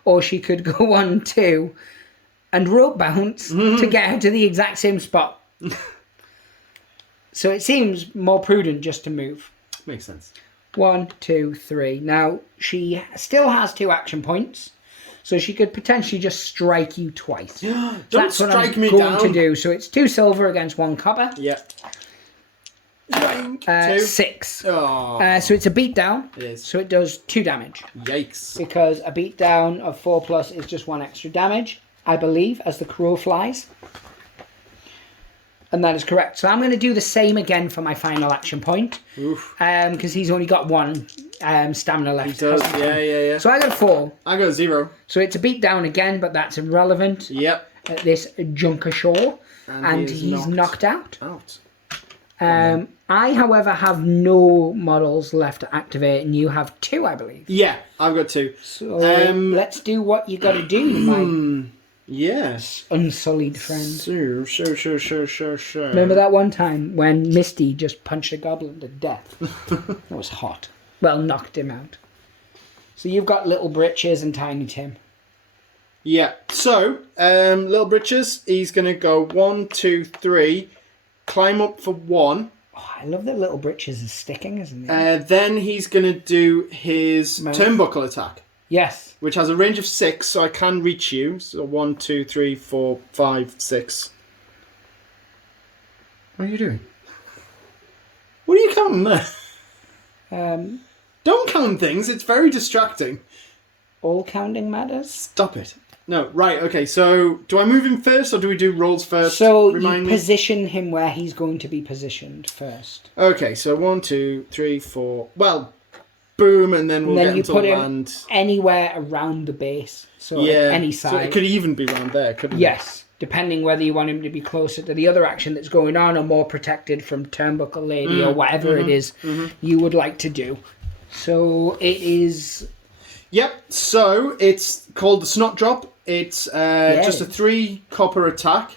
Or she could go 1, 2 and rope bounce to get her to the exact same spot. So it seems more prudent just to move. Makes sense. 1, 2, 3. Now, she still has 2 action points. So she could potentially just strike you twice. Don't That's what strike I'm me going down. to do. So it's 2 silver against 1 copper. Yep. 2. 6. Oh. So it's a beatdown. It is. So it does 2 damage. Yikes. Because a beatdown of 4+ is just 1 extra damage, I believe, as the crow flies. And that is correct. So I'm going to do the same again for my final action point. Oof. Because he's only got 1 stamina left. He does. hasn't he? Yeah. So I got a 4. I got 0. So it's a beatdown again, but that's irrelevant Yep. at this juncture. And he is he's knocked out. out. I, however, have no models left to activate, and you have 2, I believe. Yeah, I've got 2. So let's do what you got to do, my Yes. unsullied friend. Sure. Remember that one time when Misty just punched a goblin to death? That was hot. Well, knocked him out. So you've got Little Britches and Tiny Tim. Yeah. So, Little Britches, he's going to go 1, 2, 3, climb up for 1. Oh, I love that Little Britches is sticking, isn't he? Then he's going to do his turnbuckle attack. Yes. Which has a range of 6, so I can reach you. So 1, 2, 3, 4, 5, 6. What are you doing? What are you counting there? Don't count things, it's very distracting. All counting matters? Stop it. No, right, okay, so do I move him first or do we do rolls first? So you position him where he's going to be positioned first. Okay, so 1, 2, 3, 4. Well, boom, and then we'll get him to land. Him anywhere around the base. So any side. So it could even be around there, couldn't it? Yes, depending whether you want him to be closer to the other action that's going on or more protected from Turnbuckle Lady or whatever it is you would like to do. So it is... Yep, so it's called the Snot Drop. It's just a 3 copper attack.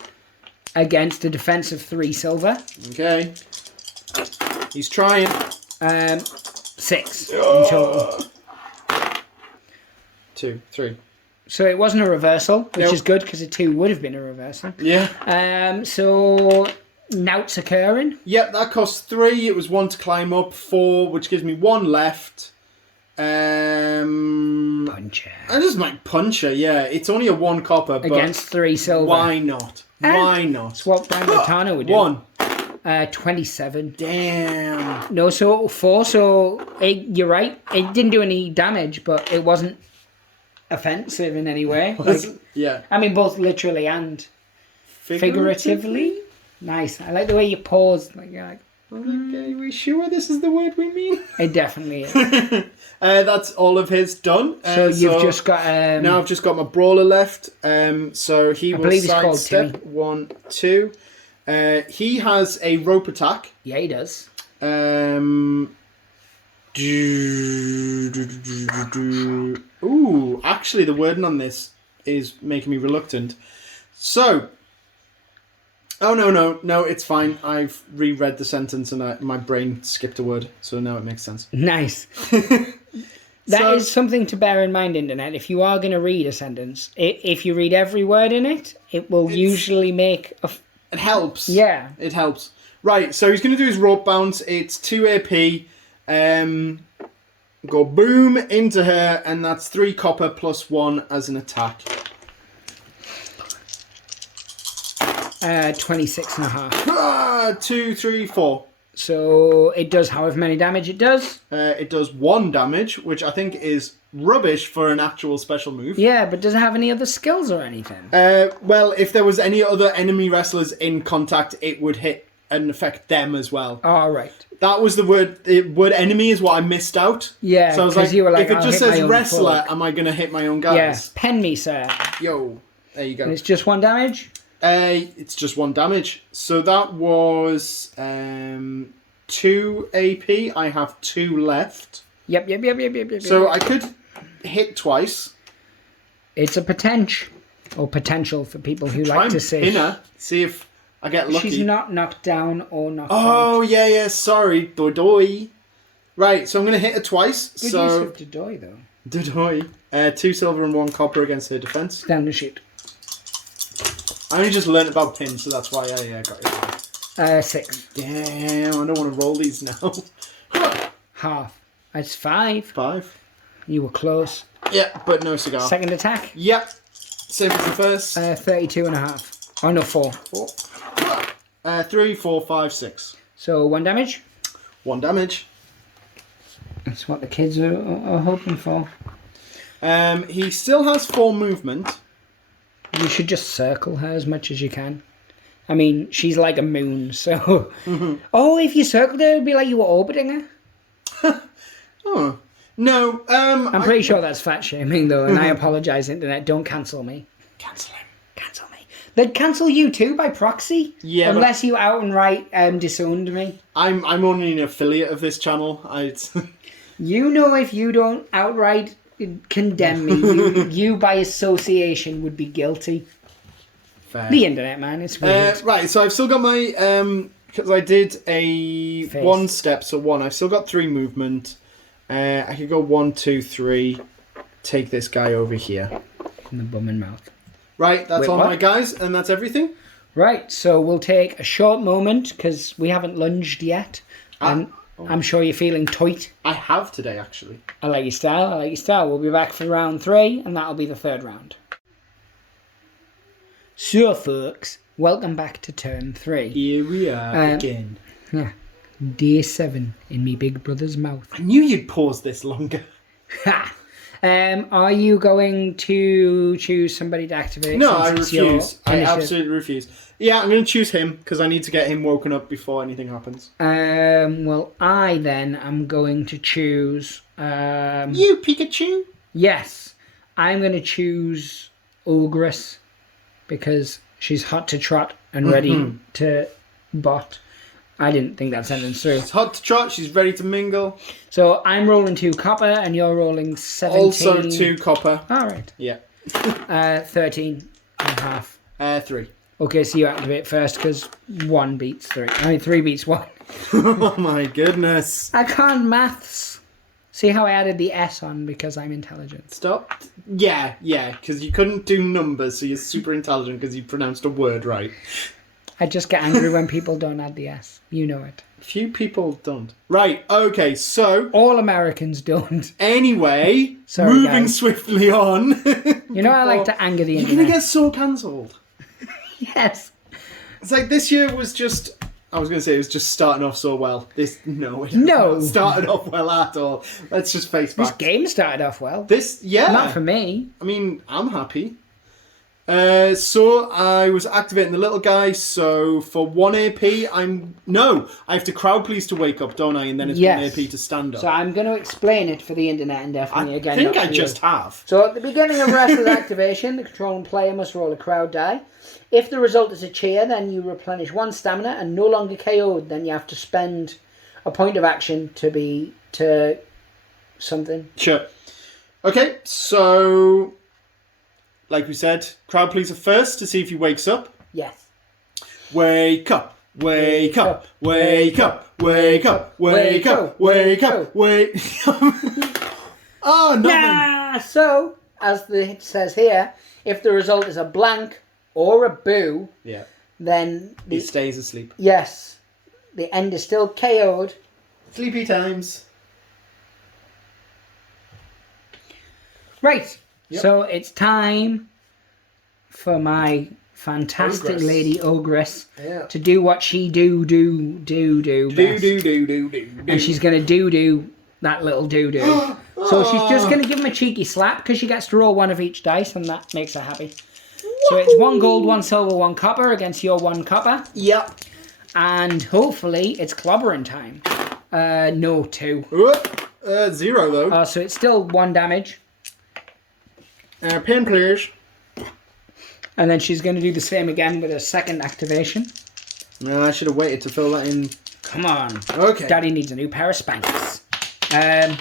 Against a defense of 3 silver. Okay. He's trying. 6 in total. 2, 3. So it wasn't a reversal, which is good because a 2 would have been a reversal. Yeah. So nout's occurring. Yep, that costs 3. It was 1 to climb up, 4, which gives me 1 left. Puncher. And this is my puncher, yeah. It's only a 1 copper, but against 3 silver. Why not? Why not? That's what Brandotano would do. 1. 27. Damn. No, so 4. So you're right. It didn't do any damage, but it wasn't offensive in any way. Yeah. I mean, both literally and figuratively. Nice. I like the way you pause. Like you're like. Okay, we sure this is the word we mean? It definitely is. That's all of his done. So you've just got... now I've just got my brawler left. So he will sidestep 1, 2. He has a rope attack. Yeah, he does. Ooh, actually the wording on this is making me reluctant. So... Oh, no, it's fine. I've reread the sentence and my brain skipped a word, so now it makes sense. Nice. That is something to bear in mind, Internet. If you are going to read a sentence, if you read every word in it, it will usually make... It helps. Yeah. It helps. Right, so he's going to do his rope bounce. It's 2 AP. Go boom into her, and that's 3 copper plus 1 as an attack. 26 and a half. 2, 3, 4. So it does however many damage it does. It does 1 damage, which I think is rubbish for an actual special move. Yeah, but does it have any other skills or anything? Well, if there was any other enemy wrestlers in contact, it would hit and affect them as well. Oh, right. That was the word. The word enemy is what I missed out. Yeah, so I was like, you were like, if it just says wrestler, am I going to hit my own guys? Yeah, pen me, sir. Yo, there you go. And it's just 1 damage? It's just 1 damage. So that was 2 AP. I have 2 left. Yep. So I could hit twice. It's a potential. Or potential for people who like to say. Pin her, see if I get lucky. She's not knocked down or knocked out. Oh, yeah, sorry. Dodoi. Right, so I'm going to hit her twice. Good use of Dodoi, though. Dodoi. 2 silver and 1 copper against her defense. Down the shoot. I only just learned about pins, so that's why I got it. 6. Damn, I don't want to roll these now. Half. That's 5. 5. You were close. Yeah, but no cigar. Second attack? Yep. Same as the first. 32 and a half. Oh, no, 4. 4. 3, 4, 5, 6. So 1 damage? 1 damage. That's what the kids are hoping for. He still has 4 movement. You should just circle her as much as you can. I mean, she's like a moon, so... Oh, if you circled her, it would be like you were orbiting her. Oh. No, I'm pretty sure that's fat shaming, though, and I apologise, Internet. Don't cancel me. Cancel him. Cancel me. They'd cancel you too by proxy? Yeah. Unless you out and right disowned me. I'm only an affiliate of this channel. You know, if you don't outright condemn me, you by association would be guilty. Fair. The Internet, man, it's weird. Right, so I've still got my... Because I did a Face. 1 step, so 1. I've still got 3 movement. I could go 1, 2, 3. Take this guy over here. In the bum and mouth. Right, that's Wait, all what? my guys, and that's everything. Right, so we'll take a short moment because we haven't lunged yet. And I'm sure you're feeling tight. I have today, actually. I like your style. I like your style. We'll be back for round 3, and that'll be the 3rd round. So, folks, welcome back to turn 3. Here we are again. Yeah, day 7 in me big brother's mouth. I knew you'd pause this longer. Ha! Are you going to choose somebody to activate? No, I since it's your refuse. I initiative? absolutely refuse. Yeah, I'm going to choose him because I need to get him woken up before anything happens. Well, I then am going to choose. You, Pikachu? Yes, I'm going to choose Ogress because she's hot to trot and ready to bot. I didn't think that sentence through. She's hot to trot. She's ready to mingle. So I'm rolling 2 copper and you're rolling 17. Also 2 copper. All right. Yeah. 13 and a half. 3. Okay, so you activate first because 1 beats 3. I mean, 3 beats 1. Oh my goodness. I can't maths. See how I added the S on because I'm intelligent. Stop. Yeah, because you couldn't do numbers, so you're super intelligent because you pronounced a word right. I just get angry when people don't add the S. You know it. Few people don't. Right, okay, so... All Americans don't. Anyway, Sorry, moving guys. swiftly on. You know I like to anger the You're internet. going to get so cancelled. Yes. It's like this year was just... I was going to say it was just starting off so well. No. Not started off well at all. Let's just face This back. game started off well. Yeah. Not for me. I mean, I'm happy. So I was activating the little guy, so for 1 AP, I have to crowd please to wake up, don't I? And then it's 1 AP to stand up. So I'm going to explain it for the internet indefinitely I again. think not I for just you. have. So at the beginning of wrestler's activation, the controlling player must roll a crowd die. If the result is a cheer, then you replenish 1 stamina and no longer KO'd. Then you have to spend a point of action to something. Sure. Okay, so like we said, crowd pleaser first to see if he wakes up. Yes. Wake up, wake up, wake up, wake up, wake up, wake up, wake up. Oh, nothing. Nah! So, as it says here, if the result is a blank or a boo, Yeah, then he stays asleep. yes, the end is still KO'd. Sleepy times. Right. Yep. So it's time for my fantastic Ogress. lady Ogress Yeah. to do what she do best. And she's going to do that little do. So she's just going to give him a cheeky slap because she gets to roll 1 of each dice and that makes her happy. So it's 1 gold, 1 silver, 1 copper against your 1 copper. Yep. And hopefully it's clobbering time. No, 2. 0 though. So it's still 1 damage. Pen players. And then she's going to do the same again with a second activation. No, I should have waited to fill that in. Come on. Okay. Daddy needs a new pair of spankers. 4.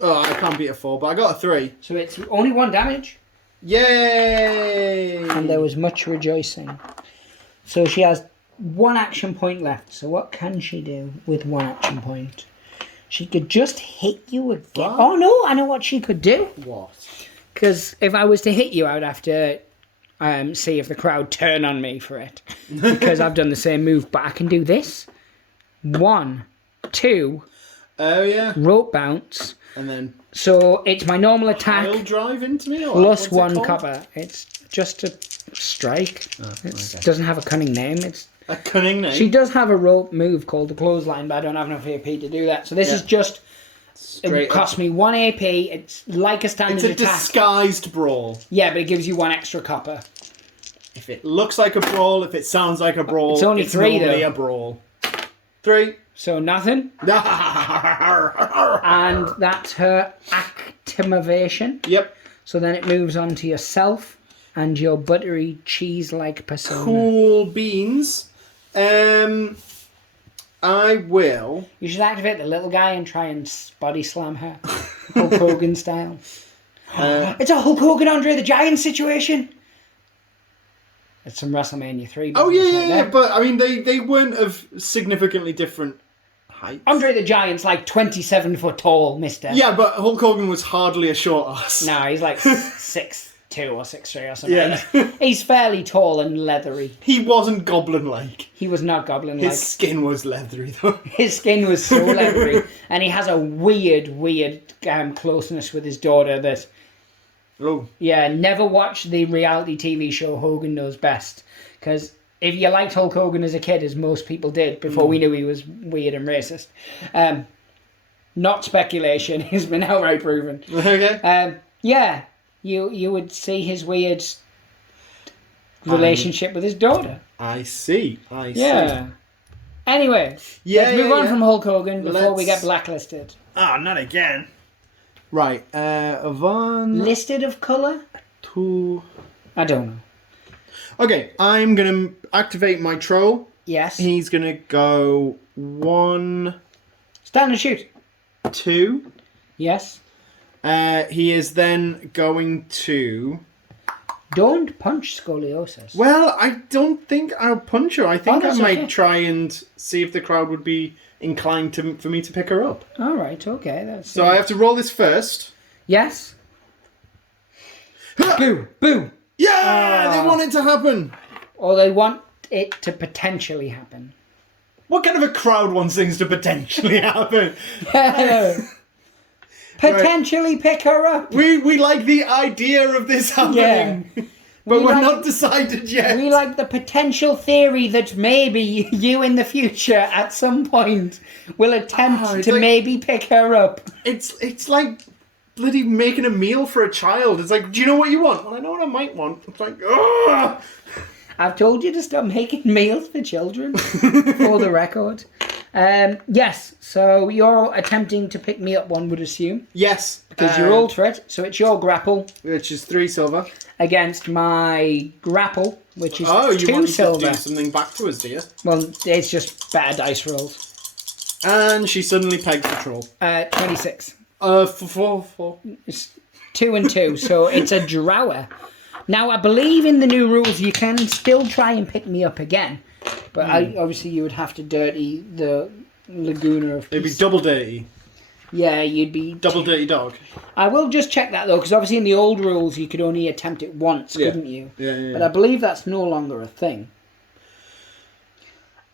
Oh, I can't beat a 4, but I got a 3. So it's only 1 damage. Yay! And there was much rejoicing. So she has 1 action point left. So what can she do with 1 action point? She could just hit you again. What? Oh no, I know what she could do. What? Because if I was to hit you, I would have to see if the crowd turn on me for it. Because I've done the same move. But I can do this. 1, 2, Oh, yeah. rope bounce. And then So it's my normal attack pile drive into me? Or plus what's it 1 called? copper. It's just a strike. It okay. doesn't have a cunning name. A cunning name. She does have a rope move called the clothesline, but I don't have enough AP to do that. So this is just... It Straight cost up. me 1 AP. It's like a standard It's a attack. disguised brawl. Yeah, but it gives you 1 extra copper. If it looks like a brawl, if it sounds like a brawl, It's only 3 normally though. a brawl. 3. So nothing. And that's her activation. Yep. So then it moves on to yourself and your buttery cheese-like persona. Cool beans. I will. You should activate the little guy and try and body slam her. Hulk Hogan style. It's a Hulk Hogan Andre the Giant situation. It's from WrestleMania 3. Oh, yeah, right yeah. there. But, I mean, they weren't of significantly different heights. Andre the Giant's like 27 foot tall, mister. Yeah, but Hulk Hogan was hardly a short ass. No, he's like 6'2" or 6'3" or something. Yeah. He's fairly tall and leathery. He wasn't goblin-like. He was not goblin-like. His skin was leathery, though. His skin was so leathery. And he has a weird closeness with his daughter that... Oh. Yeah, never watch the reality TV show Hogan Knows Best. Because if you liked Hulk Hogan as a kid, as most people did, before we knew he was weird and racist, not speculation, he's been outright proven. Okay. Yeah, you would see his weird relationship with his daughter. I see. Yeah. Anyway, let's move on from Hulk Hogan before we get blacklisted. Ah, not again. Right, one... Listed of colour? 2... I don't know. Okay, I'm going to activate my troll. Yes. He's going to go 1... Stand and shoot. 2. Yes. He is then going to... Don't punch scoliosis. Well, I don't think I'll punch her. I think I that's might okay. try and see if the crowd would be inclined for me to pick her up. All right, okay. That's So I have to roll this first. Yes. Boo! Boo! Yeah! They want it to happen! Or they want it to potentially happen. What kind of a crowd wants things to potentially happen? Potentially pick her up. We like the idea of this happening. Yeah. But we're like- not decided yet. We like the potential theory that maybe you in the future at some point will attempt it's to like- maybe pick her up. It's like bloody making a meal for a child. It's like, do you know what you want? Well, I know what I might want. It's like, ugh! I've told you to stop making meals for children, for the record. Yes, so you're attempting to pick me up, one would assume, Yes. because you rolled for it. So it's your grapple Which is 3 silver. against my grapple, which is Oh, you 2 want me to silver. do something back to us, do you? Well, it's just better dice rolls. And she suddenly pegs the troll. 26. Four. It's 2 and 2, so it's a drawer. Now, I believe in the new rules you can still try and pick me up again. But obviously you would have to dirty the Laguna of It'd be Peace. double dirty. Yeah, you'd be... Double dirty dog. I will just check that, though, because obviously in the old rules you could only attempt it once, couldn't you? Yeah. But I believe that's no longer a thing.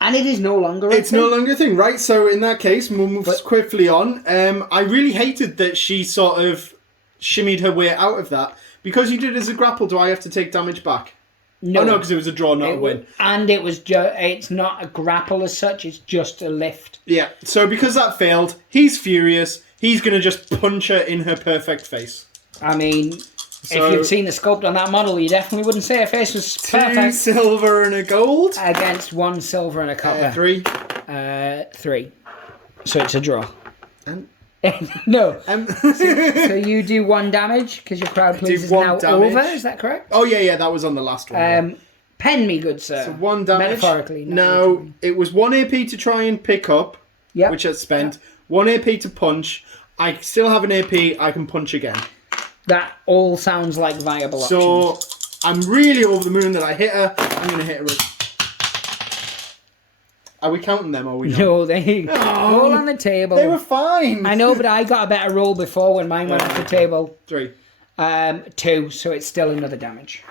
And it is no longer a thing. It's no longer a thing, right? So in that case, we'll move quickly on. I really hated that she sort of shimmied her way out of that. Because you did it as a grapple, do I have to take damage back? No. Oh, no, because it was a draw, not a win. And it was it's not a grapple as such, it's just a lift. Yeah, so because that failed, he's furious. He's going to just punch her in her perfect face. I mean, So- if you'd seen the sculpt on that model, you definitely wouldn't say her face was 2 perfect. silver and a gold. Against 1 silver and a copper. 3. 3. So it's a draw. And- No. So you do 1 damage because your crowd please is 1 now damage. over. Is that correct? Oh, yeah, that was on the last one. Pen me, good sir. So 1 damage. Metaphorically. not No, literally. it was 1 AP to try and pick up, Yep. which I spent. 1 AP to punch. I still have an AP. I can punch again. That all sounds like viable options. So I'm really over the moon that I hit her. I'm going to hit her with... Are we counting them or are we not? No, they all on the table. They were fine. I know, but I got a better roll before when mine went off the table. 3. 2, so it's still another damage.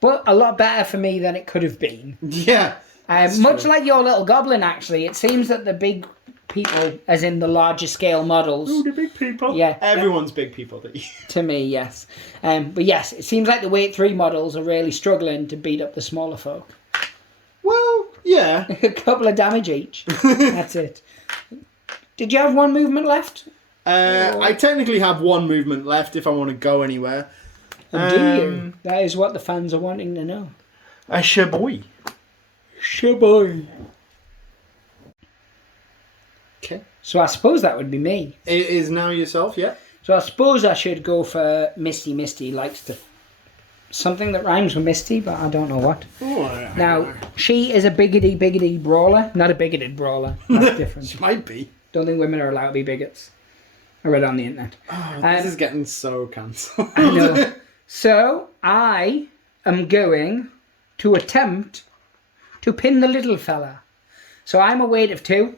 But a lot better for me than it could have been. Yeah. Much like your little goblin, actually, it seems that the big people, as in the larger scale models, Ooh, the big people. Yeah. Everyone's big people. That you... to me, yes. But yes, it seems like the weight 3 models are really struggling to beat up the smaller folk. Well, yeah. A couple of damage each. That's it. Did you have 1 movement left? I technically have 1 movement left if I want to go anywhere. Or do you? That is what the fans are wanting to know. A shaboy. Shaboy. Okay. So I suppose that would be me. It is now yourself, yeah? So I suppose I should go for Misty. Misty likes to... Something that rhymes with Misty, but I don't know what. Oh, Now, she is a biggity brawler. Not a bigoted brawler. That's different. She might be. Don't think women are allowed to be bigots. I read it on the internet. This is getting so cancelled. I know. So I am going to attempt to pin the little fella. So I'm a weight of 2.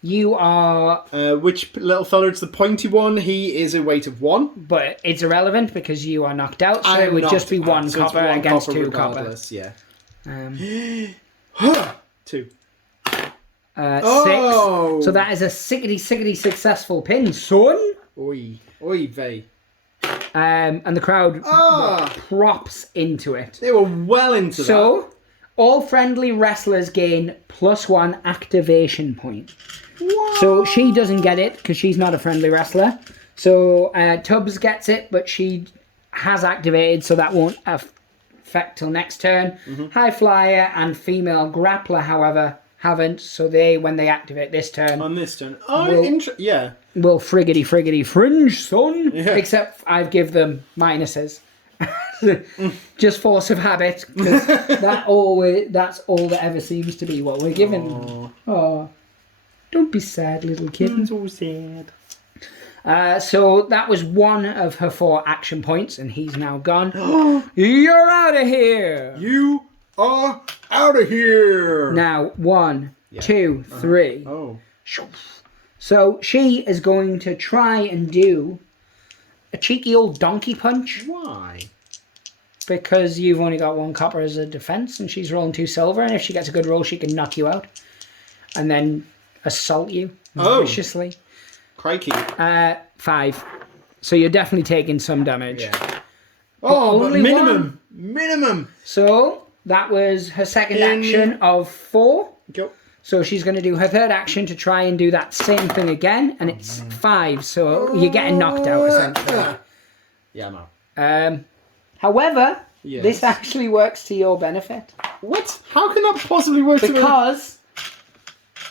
You are... which little fella? It's the pointy one. He is a weight of 1. But it's irrelevant because you are knocked out. So I am it would just be knocked out, 1 so it's copper one against copper 2 copper. regardless, yeah. 2. 6. So that is a sickety successful pin, son. Oi. Oi vey. And the crowd props into it. They were well into that. So, all friendly wrestlers gain +1 activation point. What? So she doesn't get it because she's not a friendly wrestler. So Tubbs gets it, but she has activated, so that won't affect till next turn. High Flyer and Female Grappler, however, haven't. So when they activate this turn... On this turn. Oh, yeah. Will friggity fringe, son. Yeah. Except I've give them minuses. Just force of habit. 'Cause that's all that ever seems to be what we're given. Oh, don't be sad, little kitten. So sad. So that was one of her 4 action points, and he's now gone. You're out of here. You are out of here. Now 1, 2, 3. Oh. So she is going to try and do a cheeky old donkey punch. Why? Because you've only got 1 copper as a defense, and she's rolling 2 silver, and if she gets a good roll, she can knock you out. And then assault you viciously. Crikey. 5. So you're definitely taking some damage. Yeah. Oh, but only minimum. Minimum. So that was her second action of 4. Go. So she's going to do her third action to try and do that same thing again, and it's 5. So you're getting knocked out, essentially. Yeah, I'm out. However, Yes. this actually works to your benefit. What? How can that possibly work? Because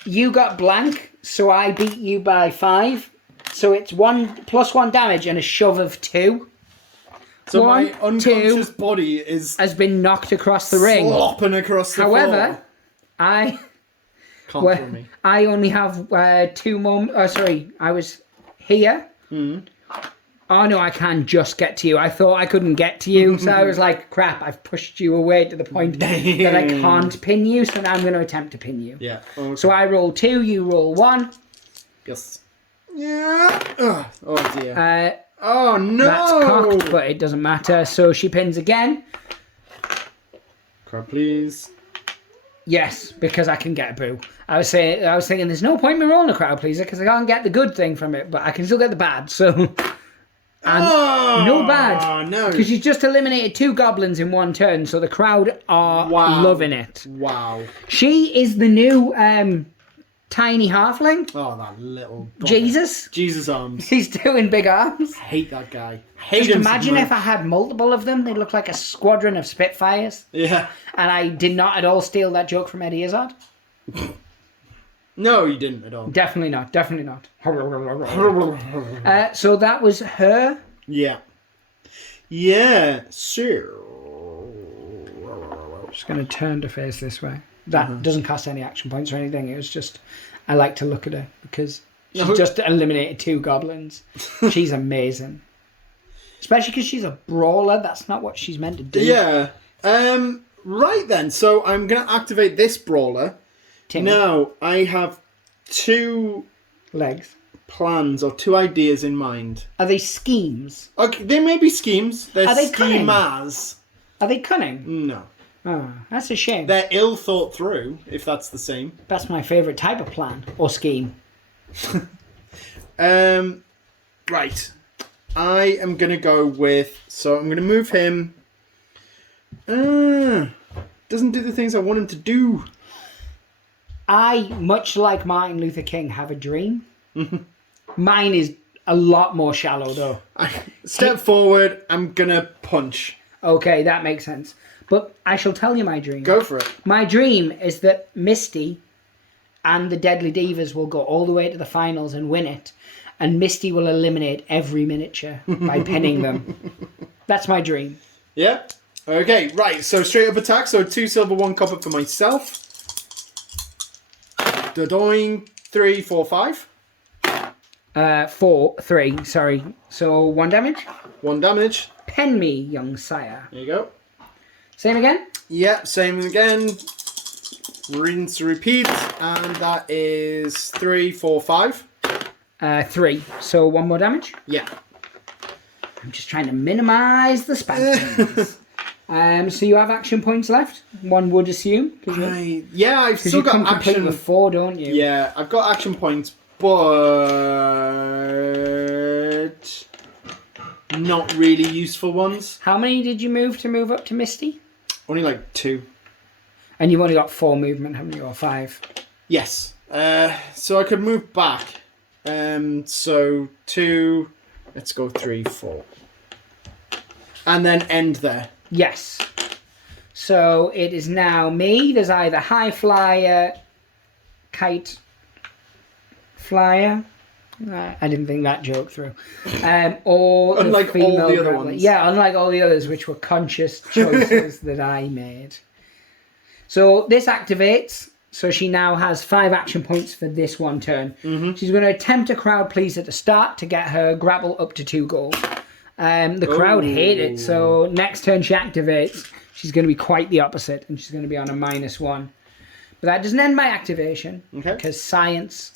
you got blank, so I beat you by 5. So it's +1 damage and a shove of 2. So 1, my unconscious body is has been knocked across the ring. slopping across the However, floor. I Can't kill me. I only have 2 moments. Oh, sorry, I was here. Oh no, I can't just get to you. I thought I couldn't get to you, so I was like, crap, I've pushed you away to the point that I can't pin you, so now I'm going to attempt to pin you. Yeah. Okay. So I roll 2, you roll 1. Yes. Yeah. Oh dear. Oh no. That's cocked, but it doesn't matter. So she pins again. Crowd, please. Yes, because I can get a boo. I was thinking there's no point in me rolling a crowd pleaser because I can't get the good thing from it, but I can still get the bad, so... And no bad. No. Because she's just eliminated 2 goblins in 1 turn, so the crowd are loving it. Wow. She is the new tiny halfling. Oh, that little... Jesus. Jesus arms. He's doing big arms. I hate that guy. Hate Just him imagine so if I had multiple of them. They look like a squadron of Spitfires. Yeah. And I did not at all steal that joke from Eddie Izzard. No, you didn't at all. Definitely not. Definitely not. So that was her. Yeah. Yeah. Sure. Just going to turn to face this way. That doesn't cost any action points or anything. It was just, I like to look at her because she's just eliminated 2 goblins. She's amazing. Especially because she's a brawler. That's not what she's meant to do. Yeah. Right then. So I'm going to activate this brawler. Timmy. Now, I have 2 Legs. plans or 2 ideas in mind. Are they schemes? Okay, they may be schemes. They're Are they cunning? schemas. Are they cunning? No. Oh, that's a shame. They're ill thought through, if that's the same. That's my favourite type of plan or scheme. Right. I am going to go with... So I'm going to move him... doesn't do the things I want him to do. I, much like Martin Luther King, have a dream. Mine is a lot more shallow, though. Step forward, I'm going to punch. Okay, that makes sense. But I shall tell you my dream. Go for it. My dream is that Misty and the Deadly Divas will go all the way to the finals and win it. And Misty will eliminate every miniature by pinning them. That's my dream. Yeah. Okay, right. So straight up attack. So 2 silver, 1 copper for myself. Doing 3, 4, 5. 4, 3, sorry. So 1 damage. 1 damage. Pen me, young sire. There you go. Same again? Yeah, same again. Rinse, repeat, and that is 3, 4, 5. 3. So 1 more damage. Yeah. I'm just trying to minimise the spasms. So you have action points left, one would assume. I've still you got can complete action. with 4, don't you? Yeah, I've got action points, but not really useful ones. How many did you move up to Misty? Only like 2. And you've only got 4 movement, haven't you, or 5? Yes. So I could move back. So 2. Let's go 3, 4, and then end there. Yes. So it is now me. There's either high flyer, kite flyer. I didn't think that joke through. Or unlike the all the other grappler. ones. Yeah, unlike all the others, which were conscious choices that I made. So this activates. So she now has 5 action points for this one turn. Mm-hmm. She's going to attempt a crowd please at the start to get her grapple up to 2 gold. The crowd hate it, so next turn she activates. She's going to be quite the opposite, and she's going to be on a -1. But that doesn't end my activation, because science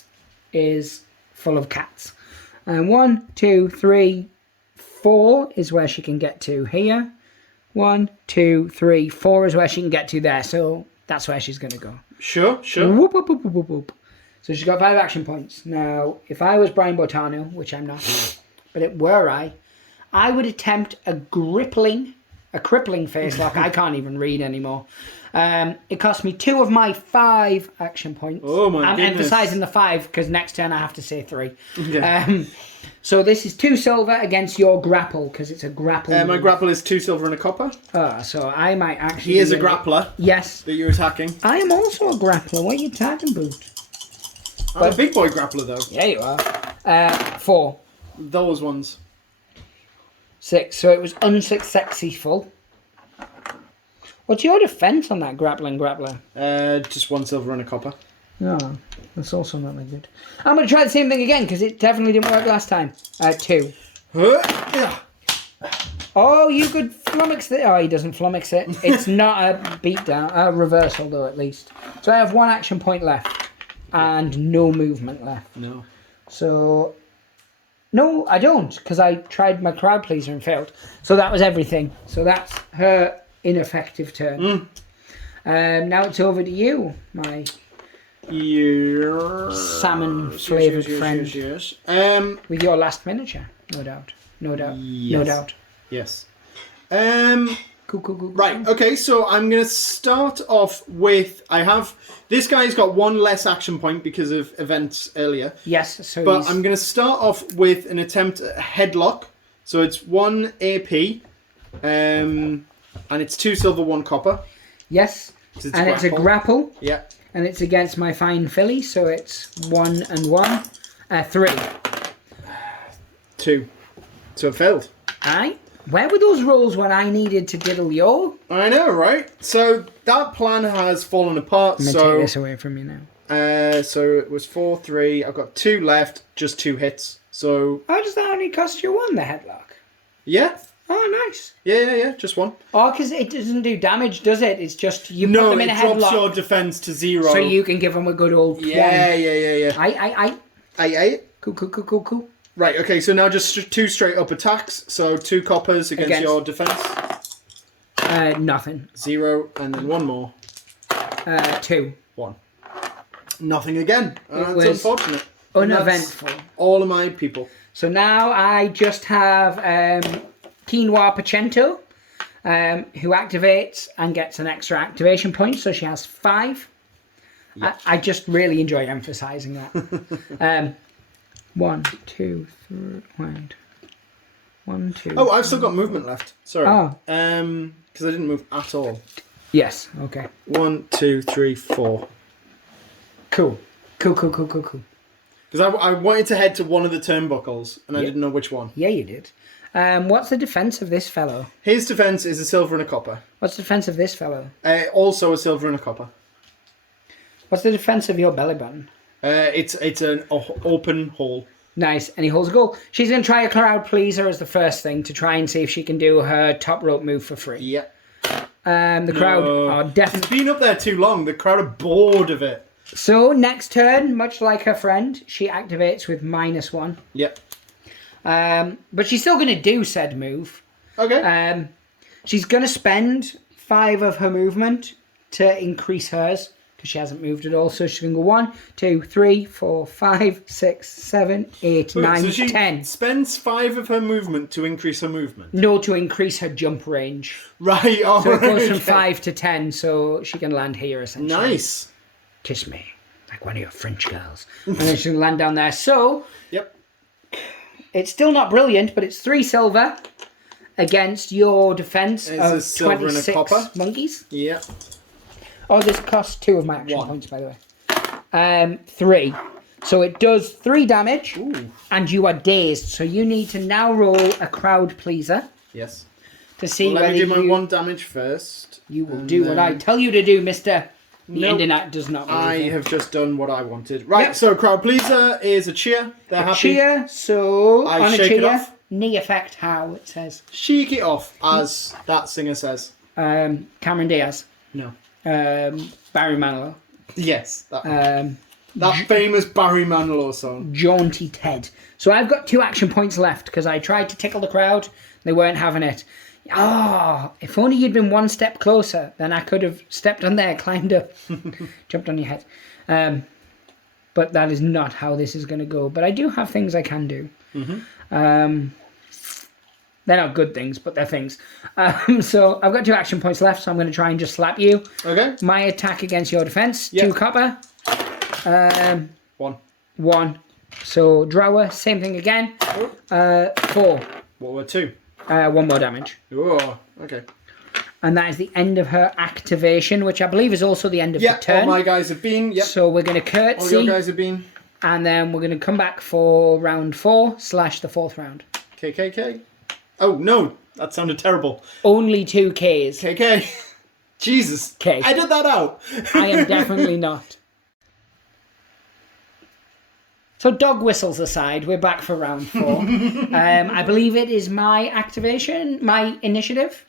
is full of cats. And 1, 2, 3, 4 is where she can get to here. 1, 2, 3, 4 is where she can get to there, so that's where she's going to go. Sure. Whoop, whoop, whoop, whoop, whoop. So she's got 5 action points. Now, if I was Brian Botano, which I'm not, but it were I would attempt a crippling face lock. I can't even read anymore. It cost me 2 of my 5 action points. Oh my I'm goodness. emphasising the 5 because next turn I have to say 3. Okay. So this is 2 silver against your grapple because it's a grapple. My move. grapple is 2 silver and a copper. So I might actually. He is a grappler. Yes. That you're attacking. I am also a grappler. What are you talking about? I'm a big boy grappler though. Yeah, you are. 4. Those ones. 6. So it was unsuccessful. What's your defense on that grappler? Just 1 silver and a copper. No, that's also not that good. I'm going to try the same thing again because it definitely didn't work last time. 2. Oh, you could flummox it. Oh, he doesn't flummox it. It's not a beatdown, a reversal though at least. So I have 1 action point left and no movement left. No. So, no, I don't because I tried my crowd pleaser and failed. So that was everything. So that's her ineffective turn. Now it's over to you, my salmon flavoured friend. Yes. With your last miniature, no doubt. Yes. No doubt. Yes. Cool. Right, okay, so I'm going to start off with... This guy's got 1 less action point because of events earlier. Yes, so But I'm going to start off with an attempt at a headlock. So it's 1 AP, and it's 2 silver, 1 copper. Yes, It's and it's a grapple. Yeah. And it's against my fine filly, so it's 1 and 1. 3. 2. So it failed. Aye. Where were those rolls when I needed to diddle yo? I know, right? So that plan has fallen apart. I'm going to take this away from you now. So it was 4, 3. I've got 2 left, just 2 hits. So How does that only cost you 1, the headlock? yeah, Oh, nice. yeah, just 1. Oh, because it doesn't do damage, does it? It's just you put No, them it in a drops headlock your defense to 0. so you can give them a good old Yeah. Aye. Cool. Right, okay, so now just 2 straight up attacks. So 2 coppers against your defense. Nothing. 0, and then 1 more. 2. 1. Nothing again. That's was unfortunate. And that's Uneventful. all of my people. So now I just have Quinoa Pacento, who activates and gets an extra activation point, so she has 5. Yep. I just really enjoy emphasising that. 1, 2, 3, wait. 1, 2. Oh, I've still got movement left. Sorry. Oh. Because I didn't move at all. Yes, okay. 1, 2, 3, 4. Cool. Because I wanted to head to one of the turnbuckles, and I didn't know which one. Yeah, you did. What's the defense of this fellow? His defense is a silver and a copper. What's the defense of this fellow? Also a silver and a copper. What's the defense of your belly button? It's an open hole. Nice. And he holds a goal. She's going to try a crowd pleaser as the first thing to try and see if she can do her top rope move for free. Yep. The crowd are It's definitely... been up there too long. The crowd are bored of it. So, next turn, much like her friend, she activates with -1. Yep. But she's still going to do said move. Okay. She's going to spend 5 of her movement to increase hers, because she hasn't moved at all. So she's going to go 1, 2, 3, 4, 5, 6, 7, 8, 9, so she 10. spends 5 of her movement to increase her movement. No, to increase her jump range. Right. Oh, So it goes okay. from 5 to 10, so she can land here, essentially. Nice. Kiss me, like one of your French girls. And then she can land down there. So, Yep. it's still not brilliant, but it's 3 silver against your defense It's a of silver and a 26 copper. monkeys. Yep. Oh, this costs 2 of my action 1. points, by the way. 3. So it does 3 damage, and you are dazed. So you need to now roll a crowd pleaser Yes. to see Well, let whether me do my you, 1 damage first. you will and do what I then tell you to do, mister. The Nope. internet does not believe I it. have just done what I wanted. Right, Yep. so crowd pleaser is a cheer. They're happy. Cheer, so I on a shake it cheer, off. knee effect how, it says. Shake it off, as that singer says. Cameron Diaz. No. Barry Manilow. Yes, that one. Um, That famous Barry Manilow song. Jaunty Ted. So I've got 2 action points left because I tried to tickle the crowd. They weren't having it. Oh, if only you'd been 1 step closer, then I could have stepped on there, climbed up, jumped on your head. But that is not how this is going to go. But I do have things I can do. They're not good things, but they're things. So I've got 2 action points left, so I'm going to try and just slap you. Okay. My attack against your defense, Yep. 2 copper. 1. 1. So drawer, same thing again. 4. What were 2? 1 more damage. Oh, okay. And that is the end of her activation, which I believe is also the end of Yeah, the turn. all my guys have been. Yep. So we're going to All your curtsy, guys have been. and then we're going to come back for round 4 / the 4th round. KKK. Oh, no. That sounded terrible. Only 2 Ks. KK. Jesus. K. Edit that out. I am definitely not. So dog whistles aside, we're back for round 4. I believe it is my activation, my initiative.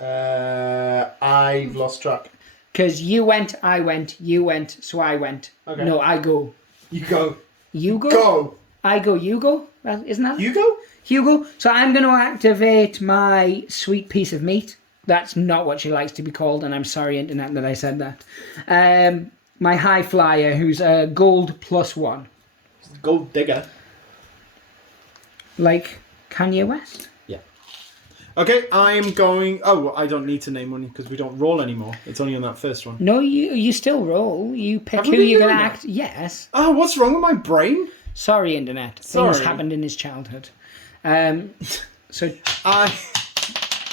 I've lost track. Because you went, I went, you went, so I went. Okay. No, I go. You go. You go? Go. I go, you go? Well, isn't that? You go? Hugo. So I'm going to activate my sweet piece of meat. That's not what she likes to be called, and I'm sorry, internet, that I said that. My high flyer, who's a gold +1. Gold digger. Like Kanye West. Yeah. Okay, I'm going... Oh, I don't need to name one because we don't roll anymore. It's only on that first one. No, you still roll. You pick Have who we been you're going to doing that? act. Yes. Oh, what's wrong with my brain? Sorry, internet. Sorry. Things happened in his childhood. So I...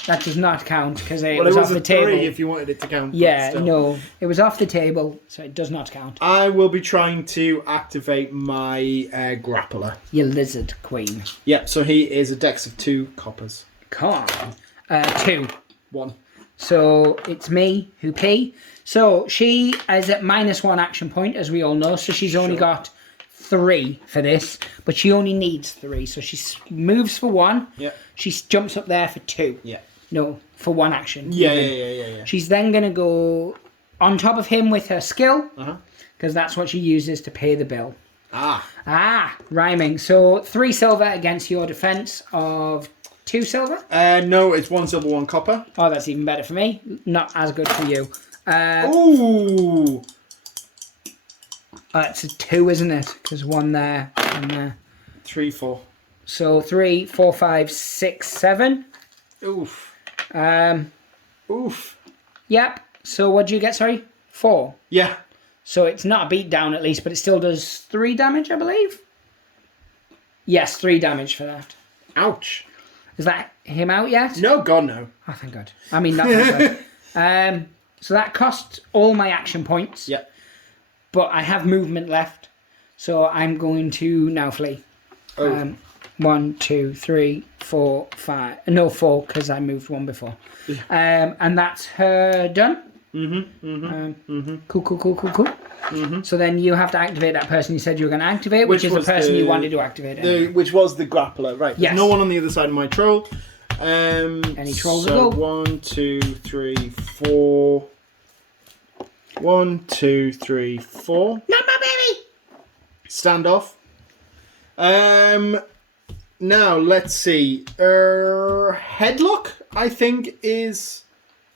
that does not count because it Well, was it off was the a table. 3 if you wanted it to count. but Yeah, still. no, it was off the table, so it does not count. I will be trying to activate my grappler. You lizard queen. Yep, so he is a dex of 2 coppers. Come on. 2. 1. So it's me who P. So she is at -1 action point, as we all know. So she's only Sure. got 3 for this, but she only needs 3. So she moves for 1. Yeah. She jumps up there for 2. Yeah. No, for 1 action. Yeah, even. yeah. She's then going to go on top of him with her skill, Uh-huh. because that's what she uses to pay the bill. Ah. Rhyming. So 3 silver against your defense of 2 silver. No, it's 1 silver, 1 copper. Oh, that's even better for me. Not as good for you. Ooh. It's a 2, isn't it? Because 1 there and there. 3, 4. So 3, 4, 5, 6, 7. Oof. Oof. Yep. So what do you get? Sorry, 4. Yeah. So it's not a beat down at least, but it still does 3 damage, I believe. Yes, 3 damage for that. Ouch. Is that him out yet? No, God, no. Oh, thank God. I mean, that's good. So that costs all my action points. Yeah. But I have movement left, so I'm going to now flee. Oh. 1, 2, 3, 4, 5. No, 4, because I moved 1 before. And that's her done. Cool. So then you have to activate that person you said you were going to activate, which is the person you wanted to activate. Anyway. Which was the grappler, right? Yes. There's no one on the other side of my troll. Any trolls so to go? 1, 2, 3, 4. 1, 2, 3, 4. Not my baby! Standoff. Now let's see. Headlock, I think, is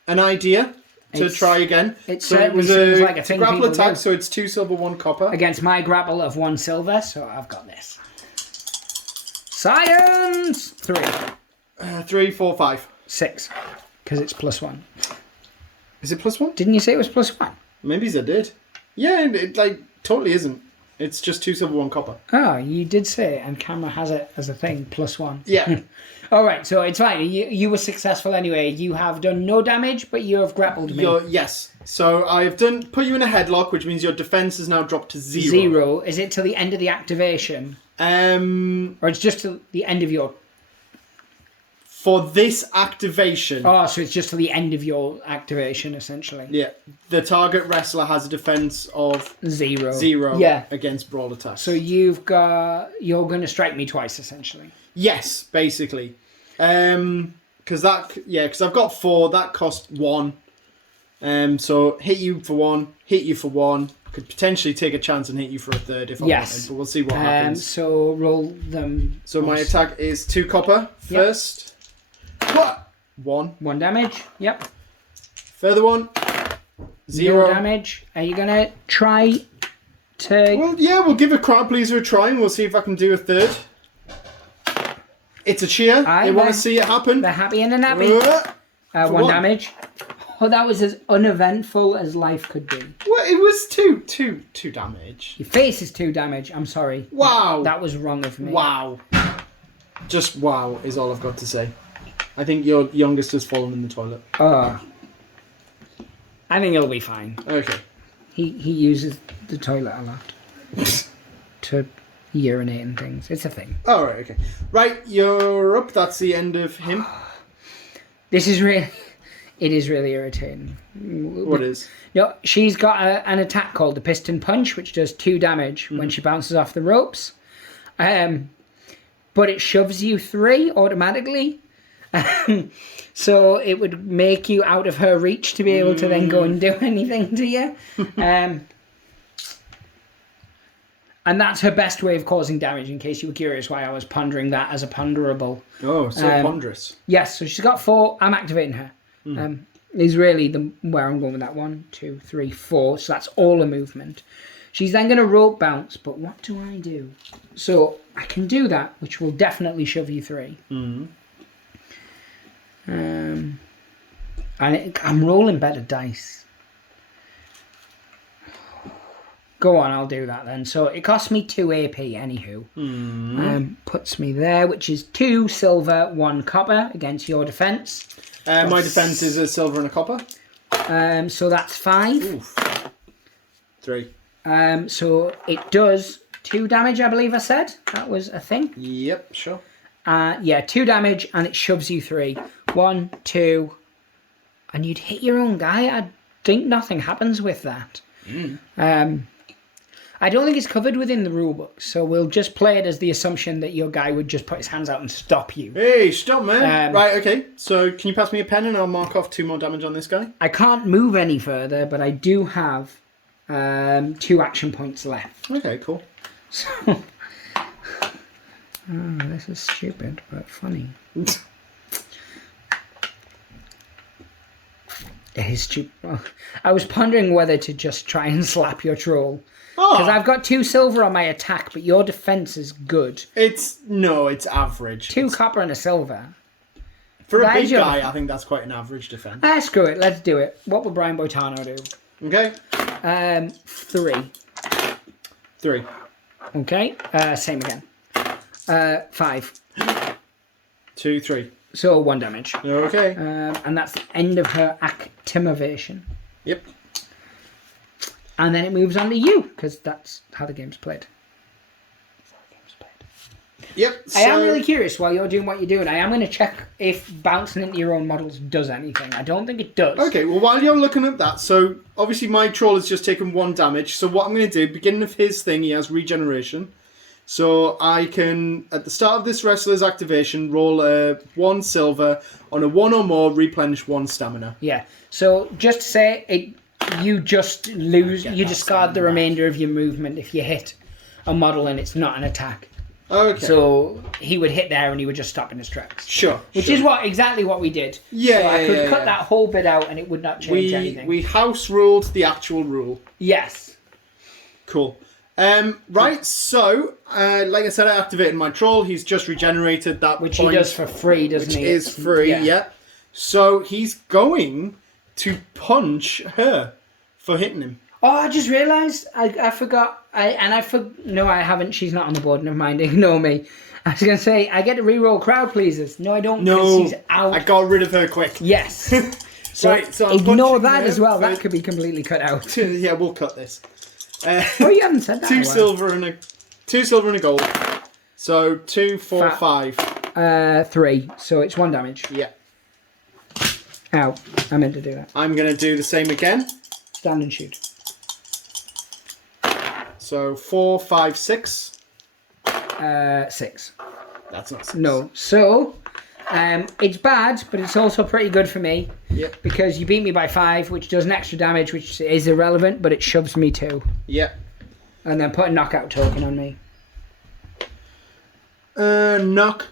an idea to try again. It so it was seems like a thing grapple people attack, do. so it's 2 silver, 1 copper. Against my grapple of 1 silver, so I've got this. Science! 3. 3, 4, 5. 6. Because it's +1. Is it +1? Didn't you say it was +1? Maybe I did. Yeah, it like totally isn't. It's just 2 silver, 1 copper. Oh, you did say it, and camera has it as a thing, +1. Yeah. All right, so it's fine. You were successful anyway. You have done no damage, but you have grappled me. Yes. So I've put you in a headlock, which means your defense has now dropped to 0. 0. Is it till the end of the activation? Or it's just till the end of your... For this activation... Oh, so it's just till the end of your activation, essentially. Yeah. The target wrestler has a defense of 0. Yeah. Against brawl attacks. So you're going to strike me twice, essentially. Yes, basically. Because I've got 4. That cost 1. So hit you for 1, hit you for 1. Could potentially take a chance and hit you for a 3rd if I wanted, but we'll see what happens. So roll them. So my attack is 2 copper first. 1. 1 damage. Yep. Further one. 0 damage. Are you gonna try to? Well, yeah, we'll give a crowd pleaser a try and we'll see if I can do a 3rd. It's a cheer. They want to see it happen. They're happy and unhappy. 1 damage. Oh, that was as uneventful as life could be. Well, it was 2 damage. Your face is 2 damage. I'm sorry. Wow. That was wrong of me. Wow. Just wow is all I've got to say. I think your youngest has fallen in the toilet. I think he'll be fine. Okay. He uses the toilet a lot to urinate and things. It's a thing. Oh, right, okay. Right, you're up. That's the end of him. This is really... It is really irritating. What is? No, she's got an attack called the Piston Punch, which does 2 damage when she bounces off the ropes. But it shoves you 3 automatically. So it would make you out of her reach to be able to then go and do anything to you. And that's her best way of causing damage, in case you were curious why I was pondering that as a ponderable. Oh, so ponderous. Yes, so she's got 4. I'm activating her. Is really where I'm going with that. 1, 2, 3, 4. So that's all a movement. She's then going to rope bounce, but what do I do? So I can do that, which will definitely shove you 3. And I'm rolling better dice. Go on, I'll do that then. So it costs me 2 AP, anywho. Puts me there, which is 2 silver, 1 copper against your defense. My defense is a silver and a copper. So that's 5. Oof. 3. So it does 2 damage, I believe I said. That was a thing. Yep, sure. 2 damage, and it shoves you 3. 1, 2, and you'd hit your own guy. I think nothing happens with that. I don't think it's covered within the rulebook, so we'll just play it as the assumption that your guy would just put his hands out and stop you. Hey, stop, man. Right, okay. So can you pass me a pen and I'll mark off 2 more damage on this guy? I can't move any further, but I do have 2 action points left. Okay, cool. So, this is stupid, but funny. It is stupid. I was pondering whether to just try and slap your troll. Because I've got 2 silver on my attack, but your defense is good. It's average. 2 copper and a silver. For a big guy, I think that's quite an average defense. Screw it, let's do it. What will Brian Boitano do? Okay. 3. 3. Okay, same again. 5. 2, 3. So 1 damage. Okay. And that's the end of her activation. Yep. And then it moves on to you, because that's how the game's played. Yep. I am really curious while you're doing what you're doing. I am going to check if bouncing into your own models does anything. I don't think it does. Okay, well, while you're looking at that, so obviously my troll has just taken 1 damage. So what I'm going to do, beginning of his thing, he has regeneration. So I can, at the start of this wrestler's activation, roll 1 silver. On a 1 or more, replenish 1 stamina. Yeah. So just to say, you just lose, you discard the remainder of your movement if you hit a model and it's not an attack. Okay. So he would hit there and he would just stop in his tracks. Sure. Which is exactly what we did. Yeah, so I could yeah, cut that whole bit out and it would not change anything. We house ruled the actual rule. Yes. Cool. Right, so, like I said, I activated my troll. He's just regenerated that Which point, he does for free, doesn't he? Which is free, yeah. So he's going to punch her for hitting him. Oh, I just realised. I forgot. No, I haven't. She's not on the board. Never mind. Ignore me. I was going to say, I get to reroll crowd pleasers. No, I don't. No, she's out. I got rid of her quick. Yes. So, right, so I'm ignore punching that her as well. for- That could be completely cut out. Yeah, we'll cut this. Oh, you haven't said that. 2 in a while. silver and a gold. So 2, 4, 5. 3. So it's 1 damage. Yeah. Ow. I meant to do that. I'm going to do the same again. Stand and shoot. So 4, 5, 6. 6. That's not 6. No. So, it's bad, but it's also pretty good for me. Yep. Because you beat me by 5, which does an extra damage, which is irrelevant, but it shoves me 2. Yep. And then put a knockout token on me. Knock.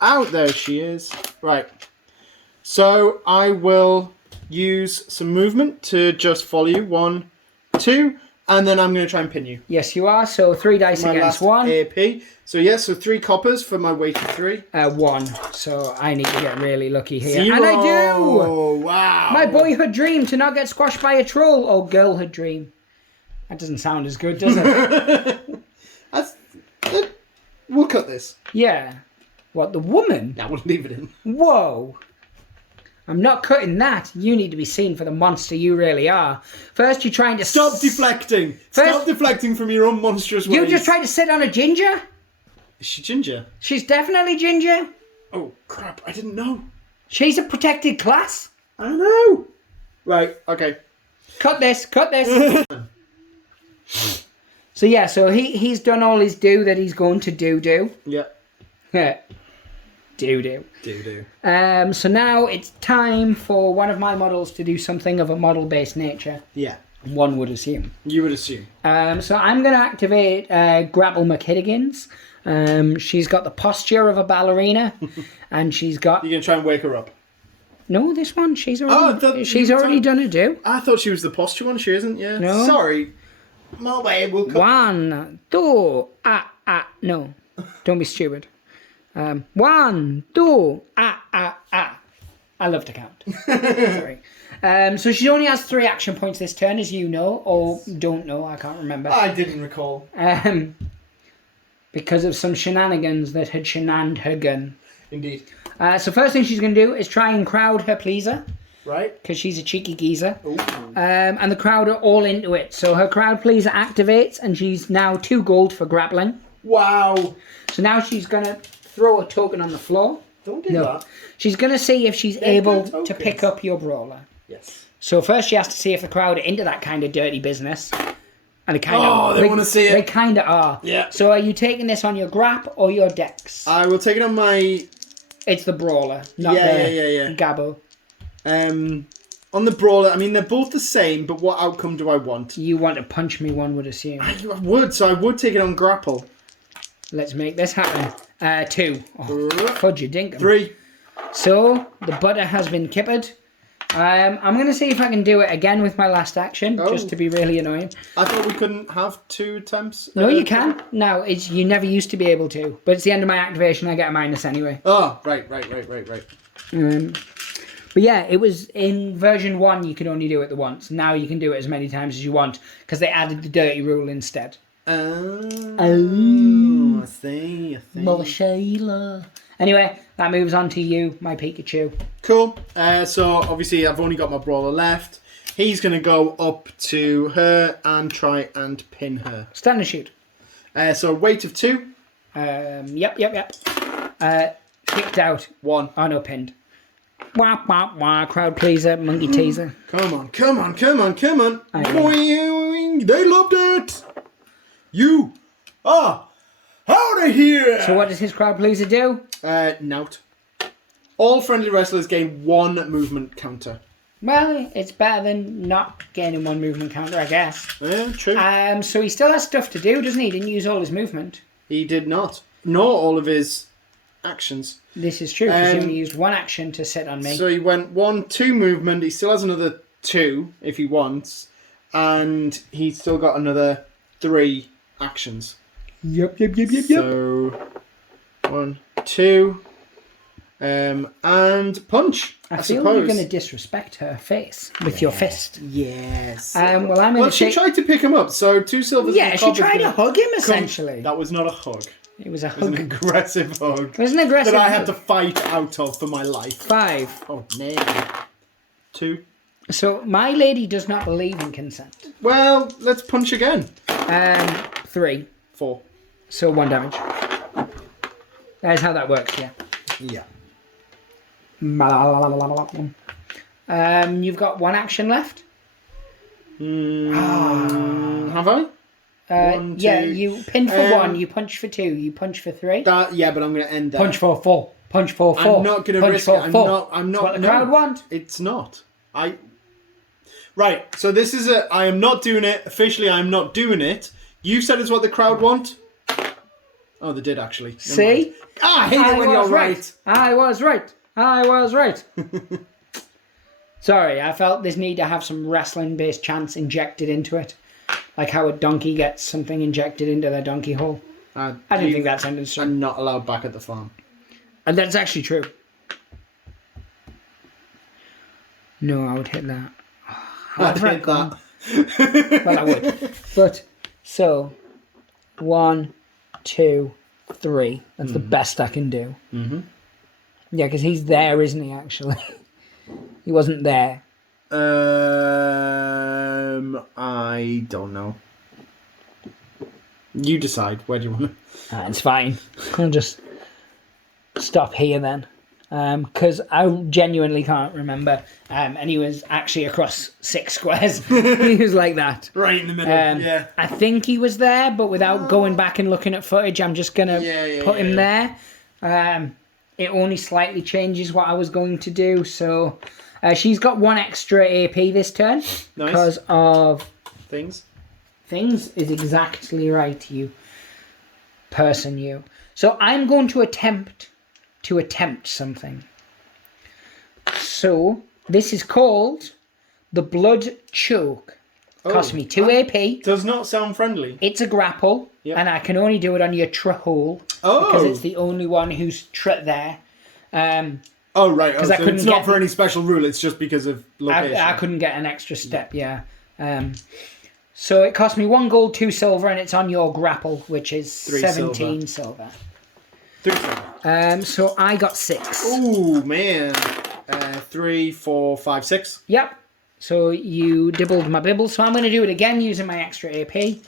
Out there she is. Right. So I will use some movement to just follow you. 1, 2, and then I'm going to try and pin you. Yes, you are. So 3 dice My against last 1. AP. So yeah, so 3 coppers for my weight of 3. 1. So I need to get really lucky here. 0. And I do! Oh, wow. My boyhood dream to not get squashed by a troll. Or girlhood dream. That doesn't sound as good, does it? We'll cut this. Yeah. What, the woman? Yeah, we'll leave it in. Whoa. I'm not cutting that. You need to be seen for the monster you really are. First, you're trying to... Stop deflecting. Stop deflecting from your own monstrous ways. You just tried to sit on a ginger? Is she ginger? She's definitely ginger. Oh, crap. I didn't know. She's a protected class. I know. Right, okay. Cut this. So yeah, so he's done all his do that he's going to do. Yeah. Do. Do. So now it's time for one of my models to do something of a model-based nature. Yeah. One would assume. You would assume. So I'm going to activate Grapple McKittigans. She's got the posture of a ballerina, and she's got... You're going to try and wake her up? No, this one, she's already done a do. I thought she was the posture one. She isn't, yeah. No. Sorry. My way, we'll cut. 1, 2, no. Don't be stupid. 1, 2, I love to count. Sorry. So she only has 3 action points this turn, as you know, or don't know, I can't remember. I didn't recall. Because of some shenanigans that had shenaned her gun. Indeed. So first thing she's going to do is try and crowd her pleaser. Right. Because she's a cheeky geezer. Ooh. And the crowd are all into it. So her crowd pleaser activates, and she's now 2 gold for grappling. Wow. So now she's going to throw a token on the floor. Don't do that. She's going to see if she's able good to tokens. pick up your brawler. Yes. So first she has to see if the crowd are into that kind of dirty business. And they kind of... they want to see it. They kind of are. Yeah. So are you taking this on your grap or your dex? I will take it on my... It's the brawler, not the Gabbo. On the brawler, I mean, they're both the same, but what outcome do I want? You want to punch me, one would assume. I would, so I would take it on grapple. Let's make this happen. 2. Oh, fudge you dinkum. 3. So, the butter has been kippered. I'm going to see if I can do it again with my last action, just to be really annoying. I thought we couldn't have 2 attempts. No, you can. No, you never used to be able to. But it's the end of my activation, I get a minus anyway. Oh, right. But yeah, it was in version 1 you could only do it the once. Now you can do it as many times as you want, because they added the dirty rule instead. I see. Mother Shayla. Anyway, that moves on to you, my Pikachu. Cool. So obviously I've only got my brawler left. He's going to go up to her and try and pin her. Stand and shoot. So weight of 2. Yep. Kicked out. 1. Oh no, pinned. Wah, wah, wah. Crowd pleaser, monkey teaser. Come on. Boing. They loved it. You are out of here. So what does his crowd pleaser do? Nout. All friendly wrestlers gain 1 movement counter. Well, it's better than not gaining 1 movement counter, I guess. Yeah, true. So he still has stuff to do, doesn't he? He didn't use all his movement. He did not. Nor all of his actions. This is true, because he only used 1 action to sit on me. So he went 1, 2 movement. He still has another 2 if he wants. And he's still got another 3 actions. Yep. So 1, 2, and punch. I suppose. feel you're going to disrespect her face with your fist. Yes. Well, I'm going to she tried to pick him up, so 2 silvers. Yeah, she tried to hug him, essentially. That was not a hug. It was a It was an hug. aggressive hug. It was an aggressive that I hug. had to fight out of for my life. 5. Oh, no. 2. So, my lady does not believe in consent. Well, let's punch again. 3. 4. So, 1 damage. That is how that works, yeah. Yeah. You've got 1 action left. Have I? 1, 2. Yeah, you pin for 1, you punch for 2, you punch for 3. Yeah, but I'm going to end that. Punch for 4. Punch for 4. I'm not going to punch risk for it. I'm 4. not. That's what the crowd want. It's not. Right. So this is I am not doing it officially. I am not doing it. You said it's what the crowd want. Oh, they did actually. Never See? mind. I hate it when you're right. I was right. Sorry, I felt this need to have some wrestling-based chants injected into it. Like how a donkey gets something injected into their donkey hole. I didn't think that sounded so. I'm not allowed back at the farm. And that's actually true. No, I would hit that. I'd hit that. Well, I would. But, so, 1, 2, 3. That's the best I can do. Mm-hmm. Yeah, because he's there, isn't he, actually? He wasn't there. I don't know. You decide. Where do you want to... It's fine. I'll just stop here then. Because I genuinely can't remember. And he was actually across 6 squares. He was like that. Right in the middle, yeah. I think he was there, but without going back and looking at footage, I'm just going to put him there. It only slightly changes what I was going to do. So she's got 1 extra AP this turn. Nice. Because of... Things is exactly right, you person, you. So I'm going to attempt something. So this is called the Blood Choke. Cost me 2 AP. Does not sound friendly. It's a grapple, and I can only do it on your hole because it's the only one who's there. Oh right, because I couldn't it's not for any special rule. It's just because of location. I couldn't get an extra step. Yeah. So it cost me 1 gold, 2 silver, and it's on your grapple, which is 17 silver. 3 silver. So I got 6. Ooh man. 3, 4, 5, 6. Yep. So you dibbled my bibble. So I'm going to do it again using my extra AP. Okay.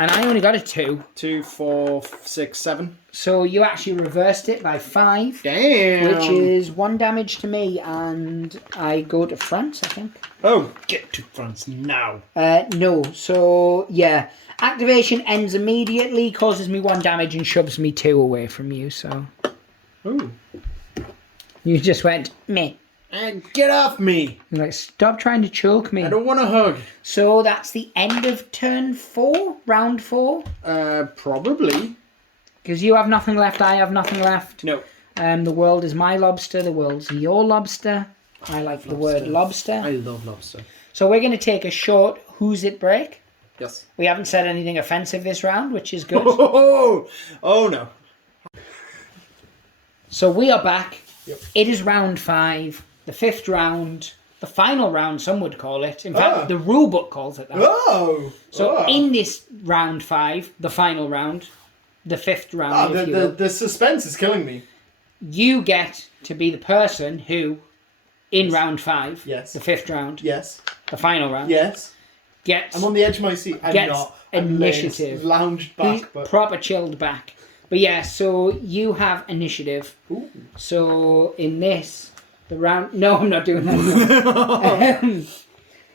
And I only got a 2. 2, 4, 6, 7. So you actually reversed it by 5. Damn. Which is 1 damage to me, and I go to France, I think. Oh, get to France now. No. So, yeah. Activation ends immediately, causes me 1 damage, and shoves me 2 away from you, so... Ooh. You just went, meh. And get off me! You're like, stop trying to choke me. I don't want a hug. So that's the end of turn 4? Round 4? Probably. Because you have nothing left, I have nothing left. No. The world is my lobster, the world's your lobster. I like the word lobster. I love lobster. So we're going to take a short Who's It break. Yes. We haven't said anything offensive this round, which is good. Oh no. So we are back. Yep. It is round 5, the 5th round, the final round, some would call it. In fact, the rule book calls it that. So in this round 5, the final round, the 5th round, the suspense is killing me. You get to be the person who, in round 5, Yes. the 5th round, Yes. the final round, Yes. gets I'm on the edge of my seat. I'm gets not. I'm initiative. Lounged He's back, but proper chilled back. But yeah, so you have initiative. Ooh. So in this, the round... No, I'm not doing that.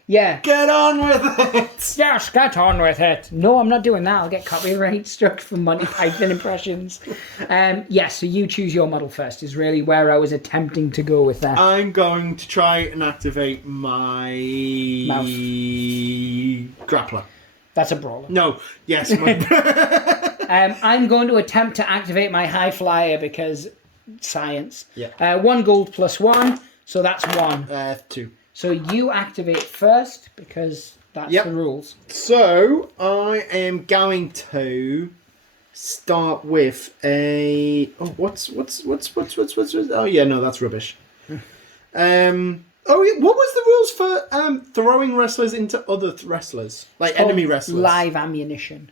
Yeah. Get on with it! Yes, get on with it. No, I'm not doing that. I'll get copyright struck for Monty Python impressions. So you choose your model first is really where I was attempting to go with that. I'm going to try and activate my... Mouse. grappler. That's a brawler. No, yes. My... I'm going to attempt to activate my high flyer because science. Yeah. 1 gold plus 1, so that's 1. 2. So you activate first because that's the rules. So I am going to start with a. Oh, what's? Oh yeah, no, that's rubbish. Oh, yeah, what was the rules for throwing wrestlers into other wrestlers, like enemy wrestlers? Live ammunition.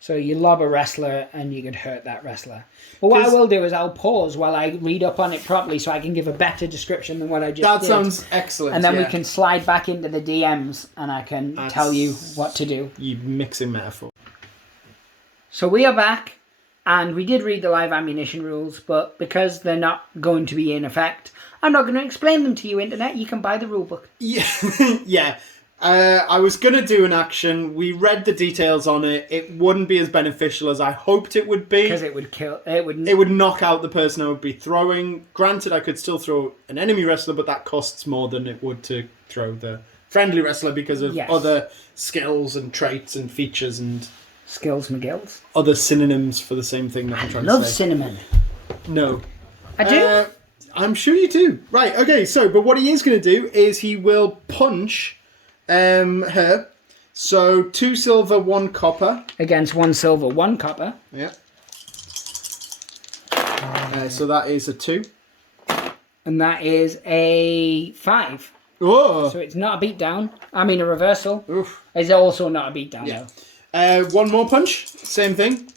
So you lob a wrestler and you could hurt that wrestler. But what I will do is I'll pause while I read up on it properly so I can give a better description than what I just did. That sounds excellent. And then we can slide back into the DMs and I can tell you what to do. You mixing metaphor. So we are back and we did read the live ammunition rules, but because they're not going to be in effect, I'm not going to explain them to you, Internet. You can buy the rulebook. Yeah, yeah. I was going to do an action. We read the details on it. It wouldn't be as beneficial as I hoped it would be. Because it would kill... It would knock out the person I would be throwing. Granted, I could still throw an enemy wrestler, but that costs more than it would to throw the friendly wrestler because of other skills and traits and features and... Skills McGills. Other synonyms for the same thing that I'm trying to say. Love cinnamon. No. I do? I'm sure you do. Right, okay, so, but what he is going to do is he will punch... her. So 2 silver, 1 copper. Against 1 silver, 1 copper. Yeah. So that is a 2. And that is a 5. Oh. So it's not a beatdown. I mean a reversal. Oof. It's also not a beatdown. Yeah. 1 more punch. Same thing.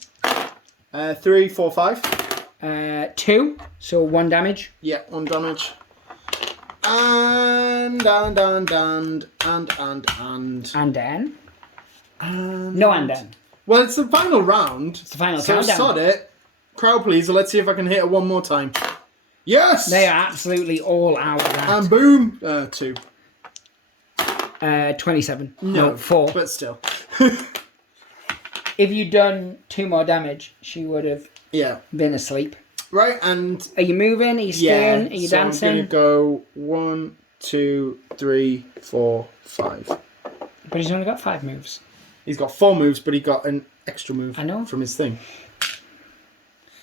3, 4, 5. 2. So 1 damage. Yeah, 1 damage. And then. No, and then. Well, it's the final round. It's the final so countdown. Sod it. Crowd pleaser. Let's see if I can hit it one more time. Yes! They are absolutely all out of that. And boom. 2. 27. No, 4. But still. If you'd done 2 more damage, she would have been asleep. Right, and... Are you moving? Are you staying? Are you dancing? I'm going to go 1, 2, 3, 4, 5. But he's only got 5 moves. He's got 4 moves, but he got an extra move I know. from his thing.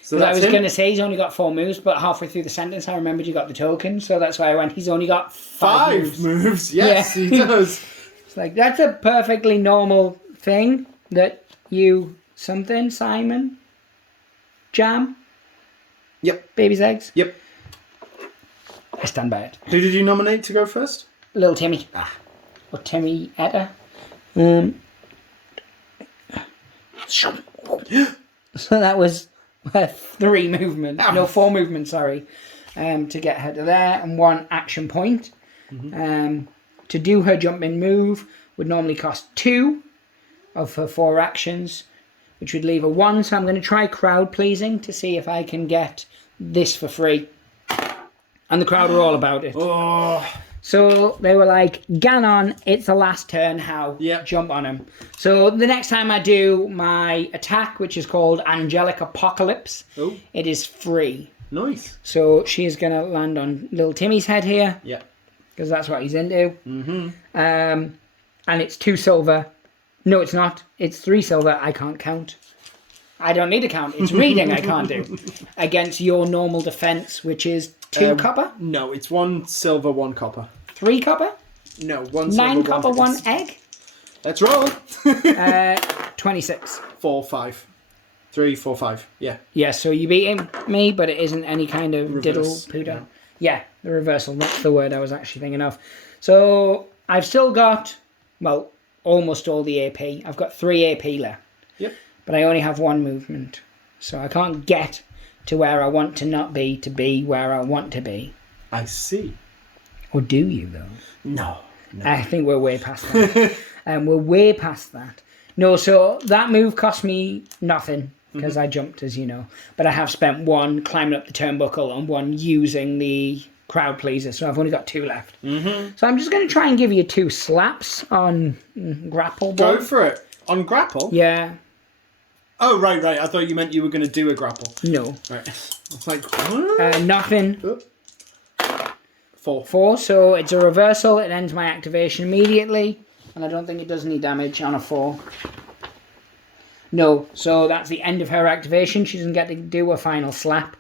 So I was going to say he's only got 4 moves, but halfway through the sentence I remembered you got the token, so that's why I went, he's only got 5 moves. Yes, he does. It's like, that's a perfectly normal thing that you... Something, Simon? Jam? Yep. Baby's eggs? Yep. I stand by it. Who did you nominate to go first? Little Timmy. Or Timmy Etta. So that was 3 movements. No, 4 movements, sorry. To get her to there. And 1 action point. To do her jumping move would normally cost 2 of her 4 actions, which would leave a 1. So I'm going to try crowd pleasing to see if I can get this for free. And the crowd were all about it. Oh. So they were like, Ganon, it's the last turn, how? Yep. Jump on him. So the next time I do my attack, which is called Angelic Apocalypse, it is free. Nice. So she's going to land on little Timmy's head here. Yeah. Because that's what he's into. Mm-hmm. And it's 2 silver. No, it's not. It's 3 silver. I can't count. I don't need to count. It's reading I can't do. Against your normal defense, which is 2 copper? No, it's 1 silver, 1 copper. 3 copper? No, 1 silver, 9 copper, 1 1 egg? Let's roll. 26. 4, 5. 3, 4, 5. Yeah. Yeah, so you beating me, but it isn't any kind of diddle pooter. Yeah. Yeah, the reversal. That's the word I was actually thinking of. So I've still got, well, almost all the AP. I've got 3 AP left. Yep. But I only have 1 movement. So I can't get to where I want to not be to be where I want to be. I see. Or do you, though? No. I think we're way past that. and we're way past that. No, so that move cost me nothing because I jumped, as you know. But I have spent 1 climbing up the turnbuckle and 1 using the crowd pleaser, so I've only got 2 left. So I'm just going to try and give you 2 slaps on grapple ball. Go for it. On grapple? Yeah. Oh, right. I thought you meant you were going to do a grapple. No. Right. I was like, what? Nothing. 4. 4, so it's a reversal. It ends my activation immediately. And I don't think it does any damage on a 4. No, so that's the end of her activation. She doesn't get to do a final slap.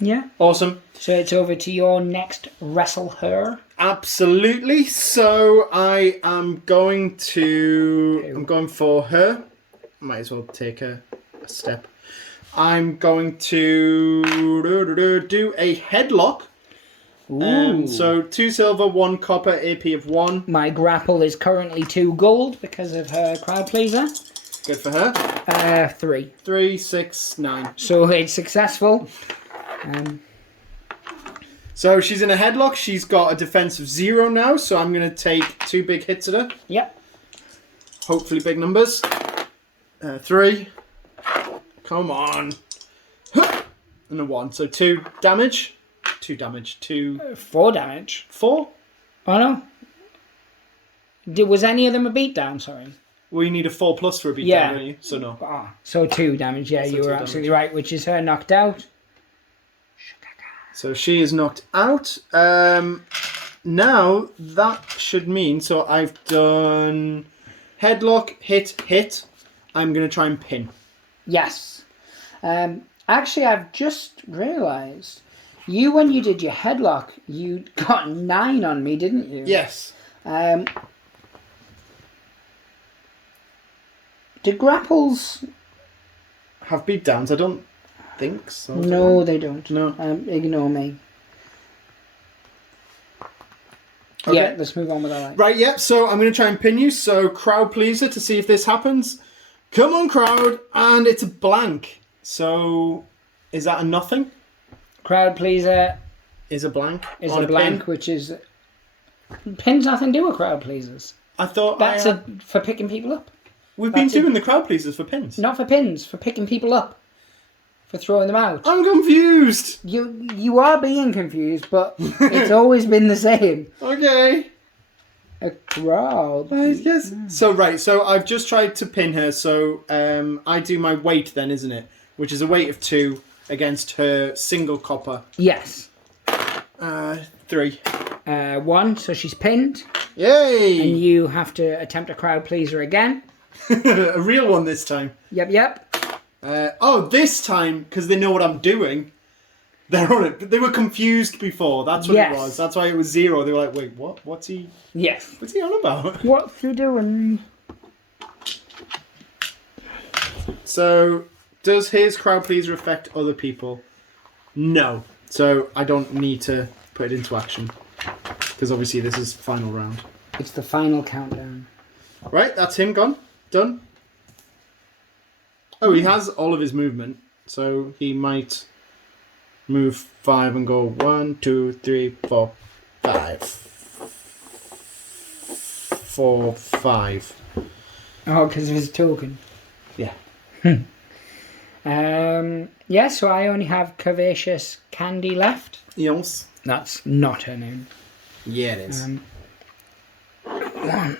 Yeah. Awesome. So it's over to your next wrestle her. Absolutely. So I am going to... I'm going for her. Might as well take a step. I'm going to do a headlock. Ooh. So 2 silver, 1 copper, AP of 1. My grapple is currently 2 gold because of her crowd pleaser. Good for her. 3. 3, 6, 9. So it's successful. So she's in a headlock. She's got a defense of 0 now. So I'm going to take 2 big hits at her. Yep. Hopefully big numbers. 3. Come on. And a 1. So 2 damage. 2 damage. 2. 4 damage. 4? Oh no. Was any of them a beatdown? Sorry. Well, you need a 4 plus for a beatdown, Yeah. don't you? So no. So 2 damage. Yeah, So you 2 were absolutely right, which is her knocked out. So she is knocked out. Now that should mean, so I've done headlock, hit. I'm going to try and pin. Yes. Actually, I've just realised, when you did your headlock, you got 9 on me, didn't you? Yes. Do grapples... Have beatdowns? I don't think so. No, they don't. No. Ignore me. Okay. Yeah, let's move on with that. Right, yep, so I'm going to try and pin you. So crowd pleaser to see if this happens. Come on, crowd. And it's a blank. So is that a nothing? Crowd pleaser Is a blank. is on a blank, pin. which is... Pins nothing to do with crowd pleasers. I thought That's for picking people up. We've been that's doing the crowd pleasers for pins. Not for pins, for picking people up. For throwing them out. I'm confused. You are being confused, but it's always been the same. Okay. A crowd. Yes. So I've just tried to pin her. So I do my weight then, isn't it? Which is a weight of 2 against her single copper. Yes. 3. 1, so she's pinned. Yay! And you have to attempt a crowd pleaser again. A real one this time. Yep. This time, because they know what I'm doing, they're on it. They were confused before. That's what it was. That's why it was 0. They were like, wait, what? What's he on about? What's he doing? So, does his crowd pleaser affect other people? No. So, I don't need to put it into action. Because obviously this is final round. It's the final countdown. Right, that's him gone. Done. Oh, he has all of his movement. So, he might move 5 and go 1, 2, 3, 4, 5. 4, 5. Oh, because of his token. Yeah. So I only have Curvaceous Candy left. Yes. That's not her name. Yeah, it is. 1,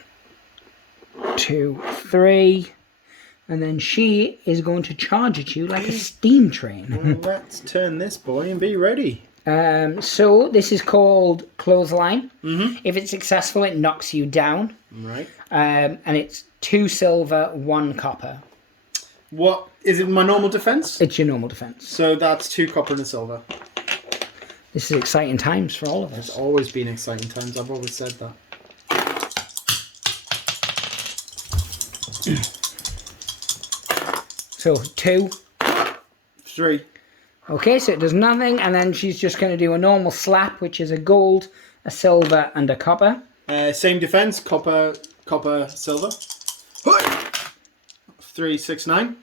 2, 3. And then she is going to charge at you like a steam train. Well, let's turn this boy and be ready. So this is called Clothesline. Mm-hmm. If it's successful, it knocks you down. Right. And it's 2 silver, 1 copper. What is it? My normal defense? It's your normal defense. So that's 2 copper and a silver. This is exciting times for all of It's us. always been exciting times. I've always said that. So 2. 3. Okay, so it does nothing, and then she's just going to do a normal slap, which is a gold, a silver, and a copper. Same defense. Copper, silver. 3, 6, 9.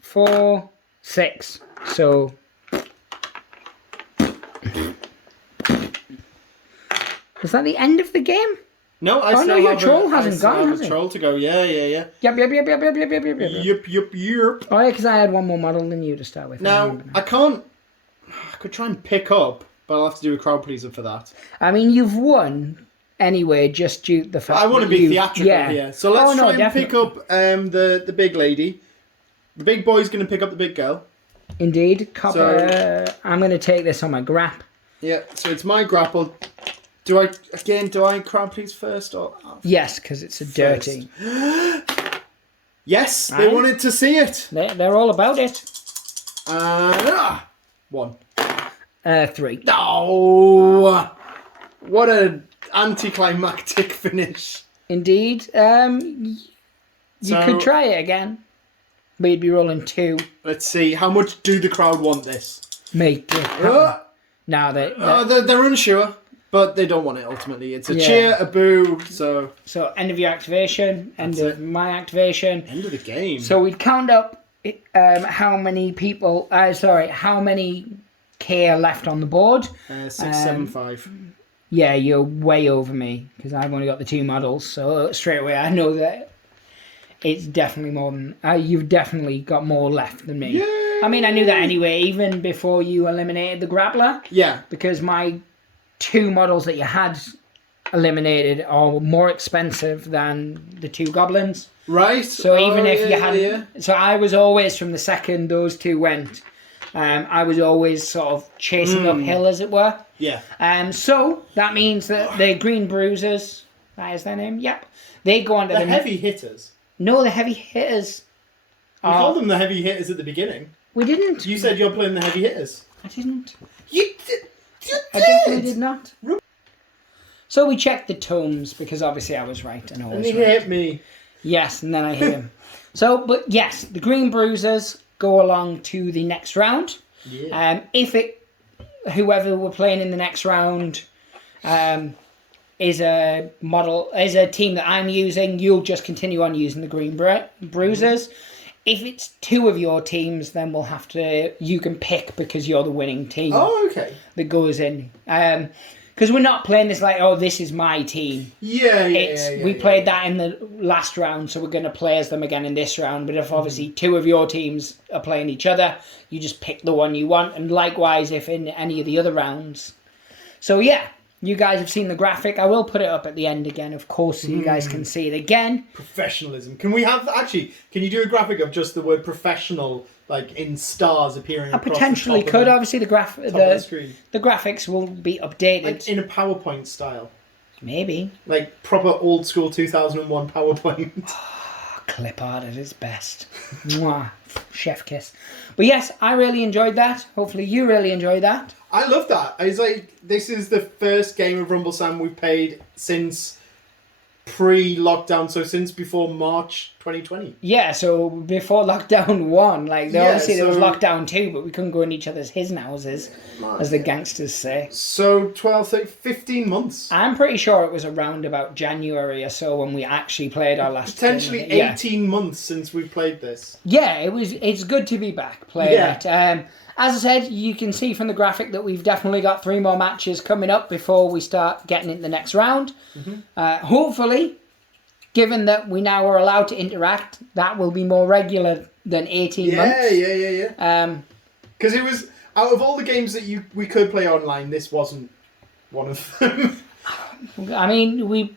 4, 6. So Is that the end of the game? No, I Oh, still no, your have troll hasn't gone, have has a it? troll to go. Yeah. Yep. Yep. Oh, yeah, because I had one more model than you to start with. Now, I can't... I could try and pick up, but I'll have to do a crowd pleaser for that. I mean, you've won anyway, just due to the fact I want to that be you... theatrical here. So let's try and definitely. pick up the big lady. The big boy's going to pick up the big girl. Indeed. Copper. I'm going to take this on my grap. Yeah, so it's my grapple. Do I crowd please first or after? Yes, because it's a dirty. Yes, they wanted to see it. They're all about it. 1. 3. Oh, what an anticlimactic finish. Indeed. You could try it again, but you'd be rolling 2. Let's see, how much do the crowd want this? Mate. No, they're unsure, but they don't want it ultimately. It's a cheer, a boo, so... So, end of your activation, end of my activation. End of the game. So, we'd count up how many people... how many K are left on the board. 6, 7, 5. Yeah, you're way over me, because I've only got the 2 models, so straight away I know that it's definitely more than... you've definitely got more left than me. Yay! I mean, I knew that anyway, even before you eliminated the grappler. Yeah. Because my 2 models that you had eliminated are more expensive than the 2 goblins. Right. So even if you hadn't... Yeah. So I was always, from the second those 2 went, I was always sort of chasing uphill, as it were. Yeah. So that means that the Green Bruisers, that is their name, yep, they go on to the heavy hitters. No, the heavy hitters. We called them the heavy hitters at the beginning. We didn't. You said you're playing the heavy hitters. I didn't. You did. I definitely did not. So we checked the tomes, because obviously I was right and always right. And he hit me. Yes, and then I hit him. So, but yes, the Green Bruisers go along to the next round. Yeah. Whoever we're playing in the next round is a team that I'm using, you'll just continue on using the Green Bruisers. If it's 2 of your teams, then you can pick, because you're the winning team. Oh, okay. That goes in. Because we're not playing this like, oh, this is my team. We played that in the last round, so we're going to play as them again in this round. But if obviously 2 of your teams are playing each other, you just pick the one you want. And likewise, if in any of the other rounds. So yeah, you guys have seen the graphic. I will put it up at the end again, of course, so you guys can see it again. Professionalism. Can you do a graphic of just the word professional, like in stars appearing I potentially could. Obviously, the graphics will be updated. Like in a PowerPoint style. Maybe. Like proper old school 2001 PowerPoint. Clip art at its best. Mwah. Chef kiss. But yes, I really enjoyed that. Hopefully you really enjoyed that. I love that. It's like, this is the first game of Rumbleslam we've played since pre-lockdown, so since before March 2020. Yeah, so before lockdown 1, obviously there was lockdown 2, but we couldn't go in each other's houses, as the gangsters say. So 12, 13, 15 months. I'm pretty sure it was around about January or so when we actually played our last Potentially game. 18 months since we played this. Yeah, it's good to be back playing it. As I said, you can see from the graphic that we've definitely got 3 more matches coming up before we start getting into the next round. Hopefully, given that we now are allowed to interact, that will be more regular than 18 months. Yeah. Because it was, out of all the games that we could play online, this wasn't one of them. I mean, we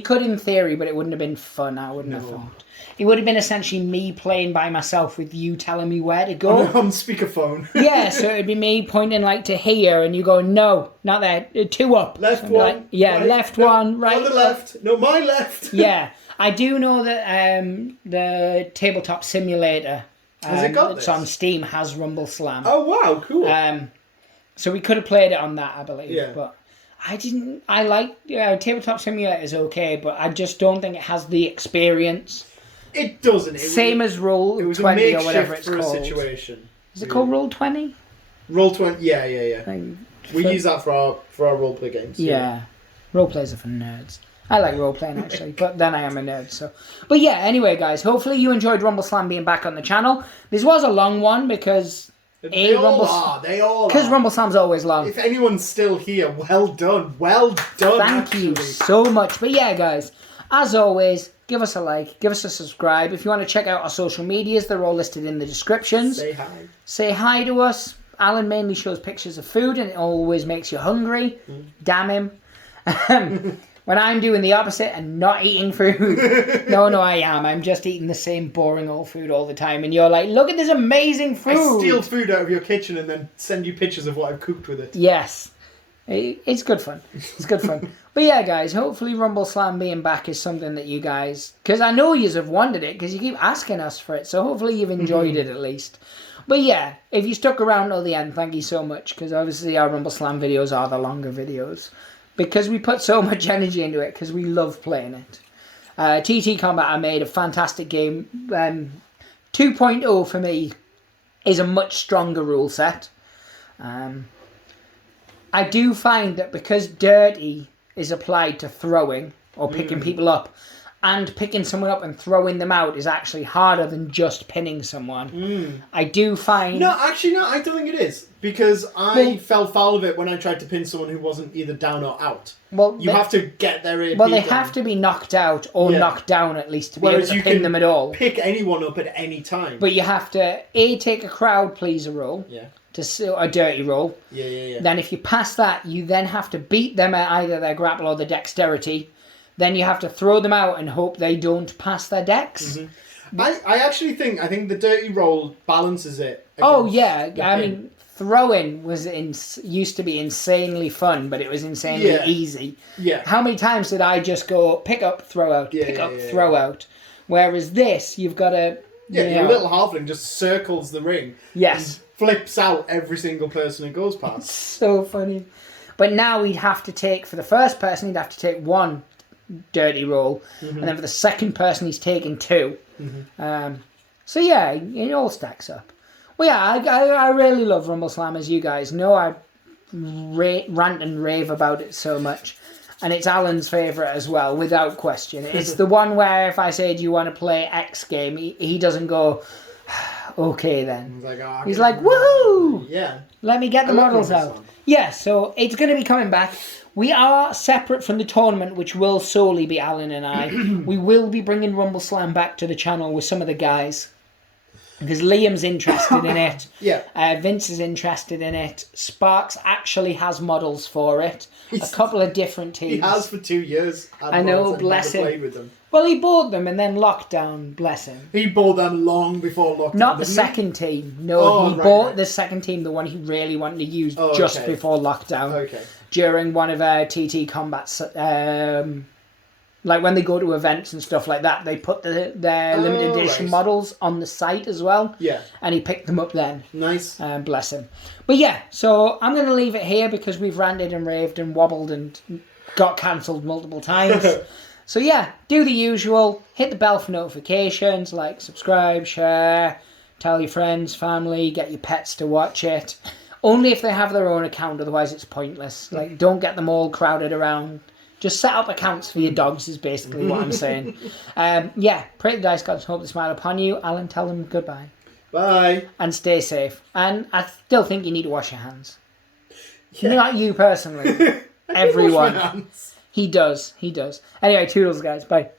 could in theory, but it wouldn't have been fun, I wouldn't have thought. It would have been essentially me playing by myself with you telling me where to go. On speakerphone. Yeah, so it'd be me pointing to here and you going, no, not there, 2 up. Left one. Right, left one, right. On the left. No, my left. Yeah, I do know that the Tabletop Simulator has it got this? on Steam has Rumbleslam. Oh, wow, cool. So we could have played it on that, I believe. Yeah. But I like Tabletop Simulator is okay, but I just don't think it has the experience. It doesn't. Same as Roll20 or whatever it's for called. A situation. Is it called Roll20? Roll20, yeah. We use that for our roleplay games. Yeah. Roleplays are for nerds. I like role-playing actually, but then I am a nerd, so. But yeah, anyway guys, hopefully you enjoyed Rumbleslam being back on the channel. This was a long one because They all are. They all are. Because Rumbleslam's always long. If anyone's still here, well done. Well done, Thank you so much. But yeah, guys, as always, give us a like, give us a subscribe. If you want to check out our social medias, they're all listed in the descriptions. Say hi. Say hi to us. Alan mainly shows pictures of food and it always makes you hungry. Damn him. When I'm doing the opposite and not eating food. No, I am. I'm just eating the same boring old food all the time. And you're like, look at this amazing food. I steal food out of your kitchen and then send you pictures of what I've cooked with it. Yes. It's good fun. It's good fun. But yeah, guys, hopefully Rumbleslam being back is something that you guys... Because I know you have wanted it because you keep asking us for it. So hopefully you've enjoyed it at least. But yeah, if you stuck around till the end, thank you so much. Because obviously our Rumbleslam videos are the longer videos. Because we put so much energy into it, because we love playing it. TT Combat I made a fantastic game. 2.0 for me is a much stronger rule set. I do find that because dirty is applied to throwing or picking people up, and picking someone up and throwing them out is actually harder than just pinning someone. I do find... No, actually, no, I don't think it is. Because I fell foul of it when I tried to pin someone who wasn't either down or out. Well, you have to get their AP. Well, they have to be knocked out or knocked down at least to be able to pin them at all. Pick anyone up at any time. But you have to, take a crowd pleaser roll. Yeah. A dirty roll. Yeah. Then if you pass that, you then have to beat them at either their grapple or their dexterity. Then you have to throw them out and hope they don't pass their dex. I actually think the dirty roll balances it. Oh yeah, I mean throwing used to be insanely fun, but it was insanely easy. Yeah. How many times did I just go pick up, throw out, pick up, throw out? Whereas this, you've got to your little halfling just circles the ring. Yes. And flips out every single person who goes past. So funny. But now he'd have to take, for the first person, he'd have to take one dirty roll, and then for the second person he's taking two. So yeah, it all stacks up. Well yeah, I really love Rumbleslam, as you guys know. I rant and rave about it so much, and it's Alan's favourite as well, without question. It's the one where if I say, do you want to play X game, he doesn't go, okay then. He's like, woohoo! Yeah. Let me get the models out. Yeah, so it's going to be coming back. We are separate from the tournament, which will solely be Alan and I. We will be bringing Rumbleslam back to the channel with some of the guys. Because Liam's interested in it. Yeah. Vince is interested in it. Sparks actually has models for it. A couple of different teams. He has for 2 years. I know, bless him. Played with them. Well, he bought them and then lockdown, bless him. He bought them long before lockdown. Not the second team. No, he bought the second team, the one he really wanted to use just before lockdown. Okay. During one of our TT Combats, like when they go to events and stuff like that, they put their limited edition models on the site as well. Yeah. And he picked them up then. Nice. Bless him. But yeah, so I'm going to leave it here because we've ranted and raved and wobbled and got cancelled multiple times. So yeah, do the usual. Hit the bell for notifications, like, subscribe, share, tell your friends, family, get your pets to watch it. Only if they have their own account, otherwise it's pointless. Like, don't get them all crowded around. Just set up accounts for your dogs is basically what I'm saying. Yeah, pray the dice gods hope to smile upon you. Alan, tell them goodbye. Bye. And stay safe. And I still think you need to wash your hands. Yeah. Not you personally. Everyone. Wash my hands. He does. Anyway, toodles, guys. Bye.